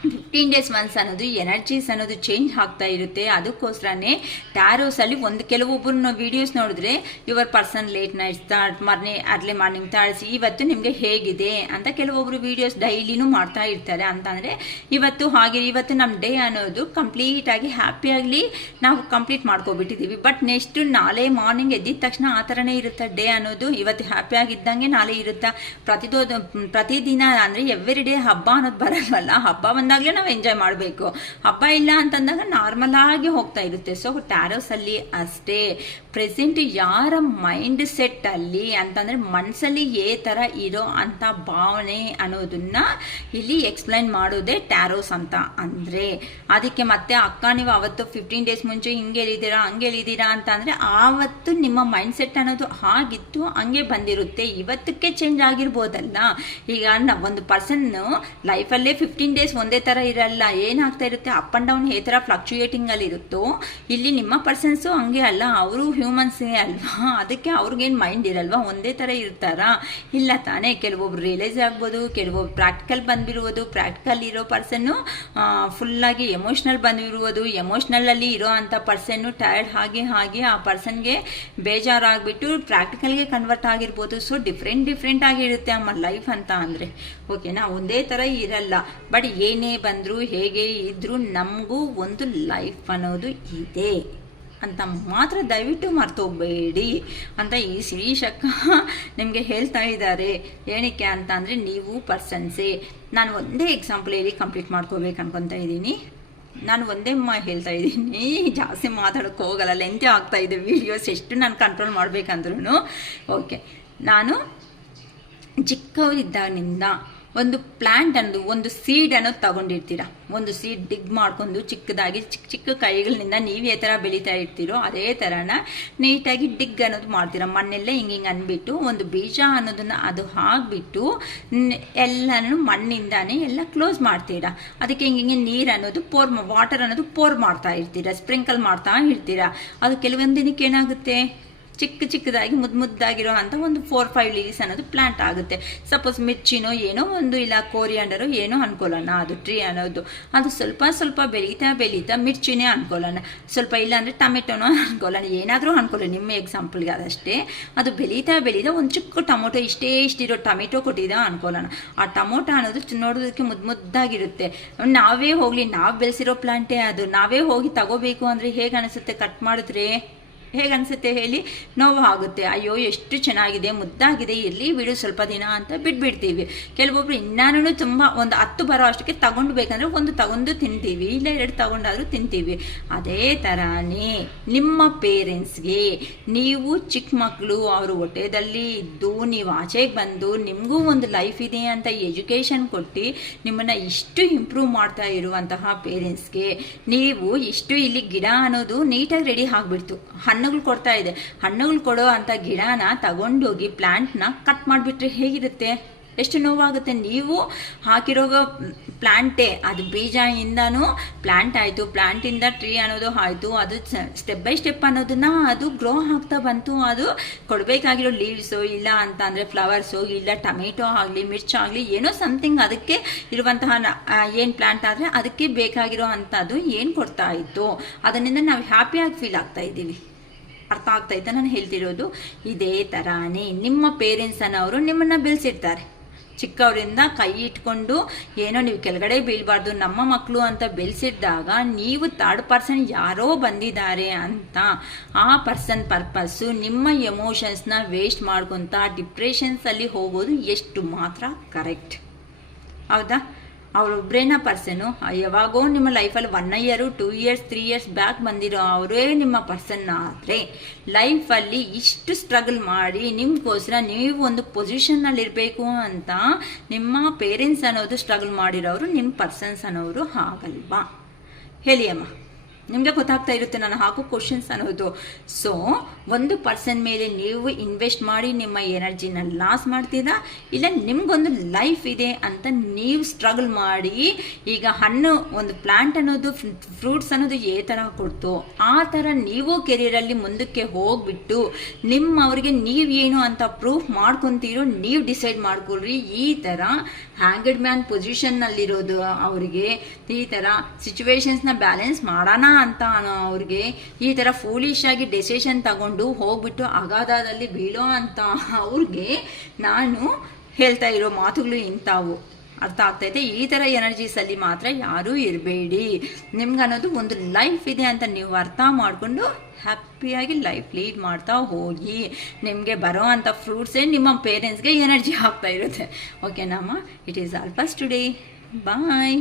15 days once ಅನ್ನೋದು ಎನರ್ಜೀಸ್ ಅನ್ನೋದು ಚೇಂಜ್ ಆಗ್ತಾ ಇರುತ್ತೆ. ಅದಕ್ಕೋಸ್ಕರನೇ ಟ್ಯಾರೋಸಲ್ಲಿ ಕೆಲವೊಬ್ಬರು ವಿಡಿಯೋಸ್ ನೋಡಿದ್ರೆ your person late night start early morning ತಾಳಿಸಿ ಇವತ್ತು ನಿಮಗೆ ಹೇಗಿದೆ ಅಂತ ಕೆಲವೊಬ್ರು ವಿಡಿಯೋಸ್ ಡೈಲಿನೂ ಮಾಡ್ತಾ ಇರ್ತಾರೆ. ಅಂತಂದರೆ ಇವತ್ತು ನಮ್ಮ ಡೇ ಅನ್ನೋದು ಕಂಪ್ಲೀಟ್ ಆಗಿ ಹ್ಯಾಪಿ ಆಗಲಿ ನಾವು ಕಂಪ್ಲೀಟ್ ಮಾಡ್ಕೊಬಿಟ್ಟಿದ್ದೀವಿ. ಬಟ್ ನೆಕ್ಸ್ಟ್ ನಾಳೆ ಮಾರ್ನಿಂಗ್ ಎದ್ದಿದ ತಕ್ಷಣ ಆ ಥರನೇ ಇರುತ್ತೆ ಡೇ ಅನ್ನೋದು. ಇವತ್ತು ಹ್ಯಾಪಿ ಆಗಿದ್ದಂಗೆ ನಾಳೆ ಇರುತ್ತೆ. ಪ್ರತಿದಿನ ಅಂದರೆ ಎವ್ರಿ ಡೇ ಹಬ್ಬ ಅನ್ನೋದು ಬರಲ್ವಲ್ಲ, ಹಬ್ಬ ಬಂದಾಗಲೇ ನಾವು ಎಂಜಾಯ್ ಮಾಡಬೇಕು. ಹಬ್ಬ ಇಲ್ಲ ಅಂತಂದಾಗ ನಾರ್ಮಲ್ ಆಗಿ ಹೋಗ್ತಾ ಇರುತ್ತೆ. ಸೊ ಟ್ಯಾರೋಸಲ್ಲಿ ಅಷ್ಟೇ ಪ್ರೆಸೆಂಟ್ ಯಾರ ಮೈಂಡ್ ಸೆಟ್ ಅಲ್ಲಿ ಅಂತಂದರೆ ಮನಸ್ಸಲ್ಲಿ ಥರ ಇರೋ ಅಂಥ ಭಾವನೆ ಅನ್ನೋದನ್ನ ಇಲ್ಲಿ ಎಕ್ಸ್ಪ್ಲೈನ್ ಮಾಡೋದೇ ಟ್ಯಾರೋಸ್ ಅಂತ ಅಂದರೆ. ಅದಕ್ಕೆ ಮತ್ತೆ ಅಕ್ಕ ನೀವು ಅವತ್ತು 15 days ಮುಂಚೆ ಹಿಂಗೆ ಹೇಳಿದ್ದೀರಾ ಅಂತ ಅಂದರೆ ಆವತ್ತು ನಿಮ್ಮ ಮೈಂಡ್ ಸೆಟ್ ಅನ್ನೋದು ಆಗಿತ್ತು, ಹಂಗೆ ಬಂದಿರುತ್ತೆ. ಇವತ್ತಕ್ಕೆ ಚೇಂಜ್ ಆಗಿರ್ಬೋದಲ್ಲ. ಈಗ ಒಂದು ಪರ್ಸನ್ ಲೈಫಲ್ಲೇ 15 days ಒಂದೇ ಥರ ಇರಲ್ಲ, ಏನಾಗ್ತಾ ಇರುತ್ತೆ ಅಪ್ ಆ್ಯಂಡ್ ಡೌನ್ ಥರ ಫ್ಲಕ್ಚುಯೇಟಿಂಗ್ ಅಲ್ಲಿ ಇರುತ್ತೋ. ಇಲ್ಲಿ ನಿಮ್ಮ ಪರ್ಸನ್ಸು ಹಂಗೆ ಅಲ್ಲ, ಅವರು ಹ್ಯೂಮನ್ಸೇ ಅಲ್ವಾ, ಅದಕ್ಕೆ ಅವ್ರಿಗೇನು ಮೈಂಡ್ ಇರಲ್ವಾ, ಒಂದೇ ಥರ ಇರ್ತಾರಾ? ಇಲ್ಲ ತಾನೇ. ಕೆಲವೊಬ್ರು ರಿಯಲೈಸ್ ಆಗ್ಬೋದು, ಕೆಲವೊಬ್ರು ಪ್ರಾಕ್ಟಿಕಲ್ ಬಂದ್ಬಿರುವುದು, ಪ್ರಾಕ್ಟಿಕಲ್ ಇರೋ ಪರ್ಸನ್ನು ಫುಲ್ಲಾಗಿ ಎಮೋಷ್ನಲ್ ಬಂದಿರುವುದು, ಎಮೋಷ್ನಲಲ್ಲಿ ಇರೋ ಅಂಥ ಪರ್ಸನ್ನು ಟಯರ್ಡ್ ಹಾಗೆ ಆ ಪರ್ಸನ್ಗೆ ಬೇಜಾರಾಗ್ಬಿಟ್ಟು ಪ್ರಾಕ್ಟಿಕಲ್ಗೆ ಕನ್ವರ್ಟ್ ಆಗಿರ್ಬೋದು. ಸೊ ಡಿಫ್ರೆಂಟ್ ಆಗಿರುತ್ತೆ ನಮ್ಮ ಲೈಫ್ ಅಂತ ಅಂದರೆ. ಓಕೆನಾ, ಒಂದೇ ಥರ ಇರಲ್ಲ. ಬಟ್ ಏನೇ ಬಂದರೂ ಹೇಗೆ ಇದ್ರೂ ನಮಗೂ ಒಂದು ಲೈಫ್ ಅನ್ನೋದು ಇದೆ ಅಂತ ಮಾತ್ರ ದಯವಿಟ್ಟು ಮರ್ತೋಗ್ಬೇಡಿ ಅಂತ ಈ ಶಿರೀಷಕ್ಕ ನಿಮಗೆ ಹೇಳ್ತಾ ಇದ್ದಾರೆ. ಏನಕ್ಕೆ ಅಂತ ಅಂದರೆ ನೀವು ಪರ್ಸನ್ಸೇ. ನಾನು ಒಂದೇ ಎಕ್ಸಾಂಪಲ್ ಹೇಳಿ ಕಂಪ್ಲೀಟ್ ಮಾಡ್ಕೋಬೇಕು ಅನ್ಕೊತಾ ಇದ್ದೀನಿ. ನಾನು ಒಂದೇ ಹೇಳ್ತಾ ಇದ್ದೀನಿ, ಜಾಸ್ತಿ ಮಾತಾಡೋಕ್ಕೆ ಹೋಗಲ್ಲ, ಲೆಂತೆ ಆಗ್ತಾ ಇದೆ ವಿಡಿಯೋಸ್, ಎಷ್ಟು ನಾನು ಕಂಟ್ರೋಲ್ ಮಾಡಬೇಕಂದ್ರೂ. ಓಕೆ, ನಾನು ಚಿಕ್ಕವರಿದ್ದಾಗಿನಿಂದ ಒಂದು ಪ್ಲ್ಯಾಂಟ್ ಅನ್ನೋದು ಒಂದು ಸೀಡ್ ಅನ್ನೋದು ತಗೊಂಡಿರ್ತೀರ. ಒಂದು ಸೀಡ್ ಡಿಗ್ ಮಾಡ್ಕೊಂಡು ಚಿಕ್ಕದಾಗಿ ಚಿಕ್ಕ ಕೈಗಳಿಂದ ನೀವು ಥರ ಬೆಳೀತಾ ಇರ್ತೀರೋ ಅದೇ ಥರನ ನೀಟಾಗಿ ಡಿಗ್ ಅನ್ನೋದು ಮಾಡ್ತೀರ. ಮಣ್ಣೆಲ್ಲ ಹಿಂಗೆ ಅಂದ್ಬಿಟ್ಟು ಒಂದು ಬೀಜ ಅನ್ನೋದನ್ನು ಅದು ಹಾಕ್ಬಿಟ್ಟು ಎಲ್ಲನೂ ಮಣ್ಣಿಂದಾನೇ ಎಲ್ಲ ಕ್ಲೋಸ್ ಮಾಡ್ತೀರಾ. ಅದಕ್ಕೆ ಹಿಂಗೆ ನೀರು ಅನ್ನೋದು ವಾಟರ್ ಅನ್ನೋದು ಪೋರ್ ಮಾಡ್ತಾ ಇರ್ತೀರ, ಸ್ಪ್ರಿಂಕಲ್ ಮಾಡ್ತಾ ಇರ್ತೀರ. ಅದು ಕೆಲವೊಂದು ದಿನಕ್ಕೆ ಏನಾಗುತ್ತೆ, ಚಿಕ್ಕದಾಗಿ ಮುದ್ದಾಗಿರೋ ಅಂತ ಒಂದು 4-5 ಲೀವ್ಸ್ ಅನ್ನೋದು ಪ್ಲಾಂಟ್ ಆಗುತ್ತೆ. ಸಪೋಸ್ ಮಿರ್ಚಿನೋ ಏನೋ ಒಂದು, ಇಲ್ಲ ಕೋರಿಯಾಂಡರೋ ಏನೋ ಅನ್ಕೊಳ್ಳೋಣ, ಅದು ಟ್ರೀ ಅನ್ನೋದು ಅದು ಸ್ವಲ್ಪ ಬೆಳೀತಾ ಮಿರ್ಚಿನೇ ಅನ್ಕೊಳ್ಳೋಣ, ಸ್ವಲ್ಪ ಇಲ್ಲ ಅಂದರೆ ಟೊಮೆಟೊನೋ ಅನ್ಕೊಳ್ಳೋಣ, ಏನಾದರೂ ಅನ್ಕೊಳ್ಳಿ ನಿಮ್ಮ ಎಕ್ಸಾಂಪಲ್ಗೆ. ಅದಷ್ಟೇ ಅದು ಬೆಳೀತಾ ಒಂದು ಚಿಕ್ಕ ಟೊಮೊಟೊ ಇಷ್ಟಿರೋ ಟೊಮೆಟೊ ಕೊಟ್ಟಿದ್ದ ಅನ್ಕೊಳ್ಳೋಣ. ಆ ಟೊಮೊಟೊ ಅನ್ನೋದು ನೋಡೋದಕ್ಕೆ ಮುದ್ದಾಗಿರುತ್ತೆ. ನಾವೇ ಹೋಗಲಿ, ನಾವು ಬೆಳೆಸಿರೋ ಪ್ಲಾಂಟೇ ಅದು, ನಾವೇ ಹೋಗಿ ತಗೋಬೇಕು ಅಂದರೆ ಹೇಗೆ ಅನಿಸುತ್ತೆ? ಕಟ್ ಮಾಡಿದ್ರೆ ಹೇಗನ್ಸುತ್ತೆ ಹೇಳಿ? ನೋವು ಆಗುತ್ತೆ. ಅಯ್ಯೋ ಎಷ್ಟು ಚೆನ್ನಾಗಿದೆ, ಮುದ್ದಾಗಿದೆ, ಇರಲಿ ಬಿಡು ಸ್ವಲ್ಪ ದಿನ ಅಂತ ಬಿಟ್ಬಿಡ್ತೀವಿ. ಕೆಲವೊಬ್ರು ಇನ್ನೂ ತುಂಬ ಒಂದು 10 ಬರೋ ಅಷ್ಟಕ್ಕೆ ತಗೊಂಡು ಬೇಕಂದ್ರೆ ಒಂದು ತಗೊಂಡು ತಿಂತೀವಿ, ಇಲ್ಲ 2 ತಗೊಂಡಾದ್ರೂ ತಿಂತೀವಿ. ಅದೇ ಥರನೇ ನಿಮ್ಮ ಪೇರೆಂಟ್ಸ್ಗೆ ನೀವು ಚಿಕ್ಕ ಮಕ್ಕಳು ಅವರು ಹೊಟ್ಟೆದಲ್ಲಿ ಇದ್ದು ನೀವು ಆಚೆಗೆ ಬಂದು ನಿಮಗೂ ಒಂದು ಲೈಫ್ ಇದೆ ಅಂತ ಎಜುಕೇಷನ್ ಕೊಟ್ಟು ನಿಮ್ಮನ್ನು ಇಷ್ಟು ಇಂಪ್ರೂವ್ ಮಾಡ್ತಾ ಇರುವಂತಹ ಪೇರೆಂಟ್ಸ್ಗೆ ನೀವು ಇಷ್ಟು ಇಲ್ಲಿ ಗಿಡ ಅನ್ನೋದು ನೀಟಾಗಿ ರೆಡಿ ಆಗಿಬಿಡ್ತು, ಹಣ್ಣುಗಳು ಕೊಡ್ತಾ ಇದೆ, ಹಣ್ಣುಗಳು ಕೊಡೋ ಅಂಥ ಗಿಡನ ತಗೊಂಡೋಗಿ ಪ್ಲ್ಯಾಂಟ್ನ ಕಟ್ ಮಾಡಿಬಿಟ್ರೆ ಹೇಗಿರುತ್ತೆ? ಎಷ್ಟು ನೋವಾಗುತ್ತೆ. ನೀವು ಹಾಕಿರೋ ಪ್ಲ್ಯಾಂಟೇ ಅದು ಬೀಜದಿಂದನೂ ಪ್ಲ್ಯಾಂಟ್ ಆಯಿತು, ಪ್ಲ್ಯಾಂಟಿಂದ ಟ್ರೀ ಅನ್ನೋದು ಆಯಿತು, ಅದು ಸ್ಟೆಪ್ ಬೈ ಸ್ಟೆಪ್ ಅನ್ನೋದನ್ನು ಅದು ಗ್ರೋ ಆಗ್ತಾ ಬಂತು. ಅದು ಕೊಡಬೇಕಾಗಿರೋ ಲೀವ್ಸು ಇಲ್ಲ ಅಂತ ಅಂದರೆ ಫ್ಲವರ್ಸು ಇಲ್ಲ ಟೊಮೆಟೊ ಆಗಲಿ ಮಿರ್ಚಾಗಲಿ ಏನೋ ಸಮಥಿಂಗ್ ಅದಕ್ಕೆ ಇರುವಂತಹ ಏನು ಪ್ಲ್ಯಾಂಟ್ ಆದರೆ ಅದಕ್ಕೆ ಬೇಕಾಗಿರೋ ಅಂಥದ್ದು ಏನು ಕೊಡ್ತಾ ಇತ್ತು, ಅದರಿಂದ ನಾವು ಹ್ಯಾಪಿಯಾಗಿ ಫೀಲ್ ಆಗ್ತಾ ಇದ್ದೀವಿ. ಅರ್ಥ ಆಗ್ತಾಯಿತಾ ನಾನು ಹೇಳ್ತಿರೋದು? ಇದೇ ಥರನೇ ನಿಮ್ಮ ಪೇರೆಂಟ್ಸ್ ಅನ್ನೋರು ನಿಮ್ಮನ್ನು ಬೆಳೆಸಿರ್ತಾರೆ. ಚಿಕ್ಕವರಿಂದ ಕೈ ಇಟ್ಕೊಂಡು ಏನೋ ನೀವು ಕೆಳಗಡೆ ಬೀಳಬಾರ್ದು ನಮ್ಮ ಮಕ್ಕಳು ಅಂತ ಬೆಳೆಸಿದ್ದಾಗ ನೀವು 3rd ಪರ್ಸನ್ ಯಾರೋ ಬಂದಿದ್ದಾರೆ ಅಂತ ಆ ಪರ್ಸನ್ ಪರ್ಪಸ್ಸು ನಿಮ್ಮ ಎಮೋಷನ್ಸ್ನ ವೇಸ್ಟ್ ಮಾಡ್ಕೊತ ಡಿಪ್ರೆಷನ್ಸಲ್ಲಿ ಹೋಗೋದು ಎಷ್ಟು ಮಾತ್ರ ಕರೆಕ್ಟ್? ಹೌದಾ? ಅವರೊಬ್ಬರೇನ ಪರ್ಸನ್ನು ಯಾವಾಗೋ ನಿಮ್ಮ ಲೈಫಲ್ಲಿ 1 year 2 years 3 years ಬ್ಯಾಕ್ ಬಂದಿರೋ ಅವರೇ ನಿಮ್ಮ ಪರ್ಸನ್ ಆದರೆ ಲೈಫಲ್ಲಿ ಇಷ್ಟು ಸ್ಟ್ರಗಲ್ ಮಾಡಿ ನಿಮಗೋಸ್ಕರ ನೀವು ಒಂದು ಪೊಸಿಷನ್ನಲ್ಲಿರಬೇಕು ಅಂತ ನಿಮ್ಮ ಪೇರೆಂಟ್ಸ್ ಅನ್ನೋದು ಸ್ಟ್ರಗಲ್ ಮಾಡಿರೋರು ನಿಮ್ಮ ಪರ್ಸನ್ಸ್ ಅನ್ನೋರು ಆಗಲ್ವಾ? ಹೇಳಿ ಅಮ್ಮ, ನಿಮಗೆ ಗೊತ್ತಾಗ್ತಾ ಇರುತ್ತೆ ನಾನು ಹಾಕೋ ಕ್ವಶನ್ಸ್ ಅನ್ನೋದು. ಸೊ ಒಂದು ಪರ್ಸನ್ ಮೇಲೆ ನೀವು ಇನ್ವೆಸ್ಟ್ ಮಾಡಿ ನಿಮ್ಮ ಎನರ್ಜಿನ ಲಾಸ್ ಮಾಡ್ತೀರಾ, ಇಲ್ಲ ನಿಮಗೊಂದು ಲೈಫ್ ಇದೆ ಅಂತ ನೀವು ಸ್ಟ್ರಗಲ್ ಮಾಡಿ ಈಗ ಹಣ್ಣು ಒಂದು ಪ್ಲ್ಯಾಂಟ್ ಅನ್ನೋದು ಫ್ರೂಟ್ಸ್ ಅನ್ನೋದು ಥರ ಕೊಡ್ತು ಆ ಥರ ನೀವು ಕೆರಿಯರಲ್ಲಿ ಮುಂದಕ್ಕೆ ಹೋಗ್ಬಿಟ್ಟು ನಿಮ್ಮವ್ರಿಗೆ ನೀವೇನು ಅಂತ ಪ್ರೂಫ್ ಮಾಡ್ಕೊತೀರೋ ನೀವು ಡಿಸೈಡ್ ಮಾಡ್ಕೊಳ್ರಿ. ಈ ಥರ ಹ್ಯಾಂಗಡ್ ಮ್ಯಾನ್ ಪೊಸಿಷನ್ನಲ್ಲಿರೋದು ಅವರಿಗೆ ಈ ಥರ ಸಿಚುವೇಶನ್ಸ್ನ ಬ್ಯಾಲೆನ್ಸ್ ಮಾಡೋಣ ಅಂತ ಅವ್ರಿಗೆ ಈ ಥರ ಫೂಲಿಶ್ ಆಗಿ ಡೆಸಿಷನ್ ತಗೊಂಡು ಹೋಗ್ಬಿಟ್ಟು ಅಗಾಧದಲ್ಲಿ ಬೀಳೋ ಅಂತ ಅವ್ರಿಗೆ ನಾನು ಹೇಳ್ತಾ ಇರೋ ಮಾತುಗಳು ಇಂಥವು. ಅರ್ಥ ಆಗ್ತೈತೆ? ಈ ಥರ ಎನರ್ಜೀಸಲ್ಲಿ ಮಾತ್ರ ಯಾರೂ ಇರಬೇಡಿ. ನಿಮ್ಗನ್ನೋದು ಒಂದು ಲೈಫ್ ಇದೆ ಅಂತ ನೀವು ಅರ್ಥ ಮಾಡಿಕೊಂಡು ಹ್ಯಾಪಿಯಾಗಿ ಲೈಫ್ ಲೀಡ್ ಮಾಡ್ತಾ ಹೋಗಿ. ನಿಮಗೆ ಬರೋ ಅಂಥ ಫ್ರೂಟ್ಸೇ ನಿಮ್ಮ ಪೇರೆಂಟ್ಸ್ಗೆ ಎನರ್ಜಿ ಆಗ್ತಾ ಇರುತ್ತೆ. ಓಕೆನಮ್ಮ? It is all for today. Bye.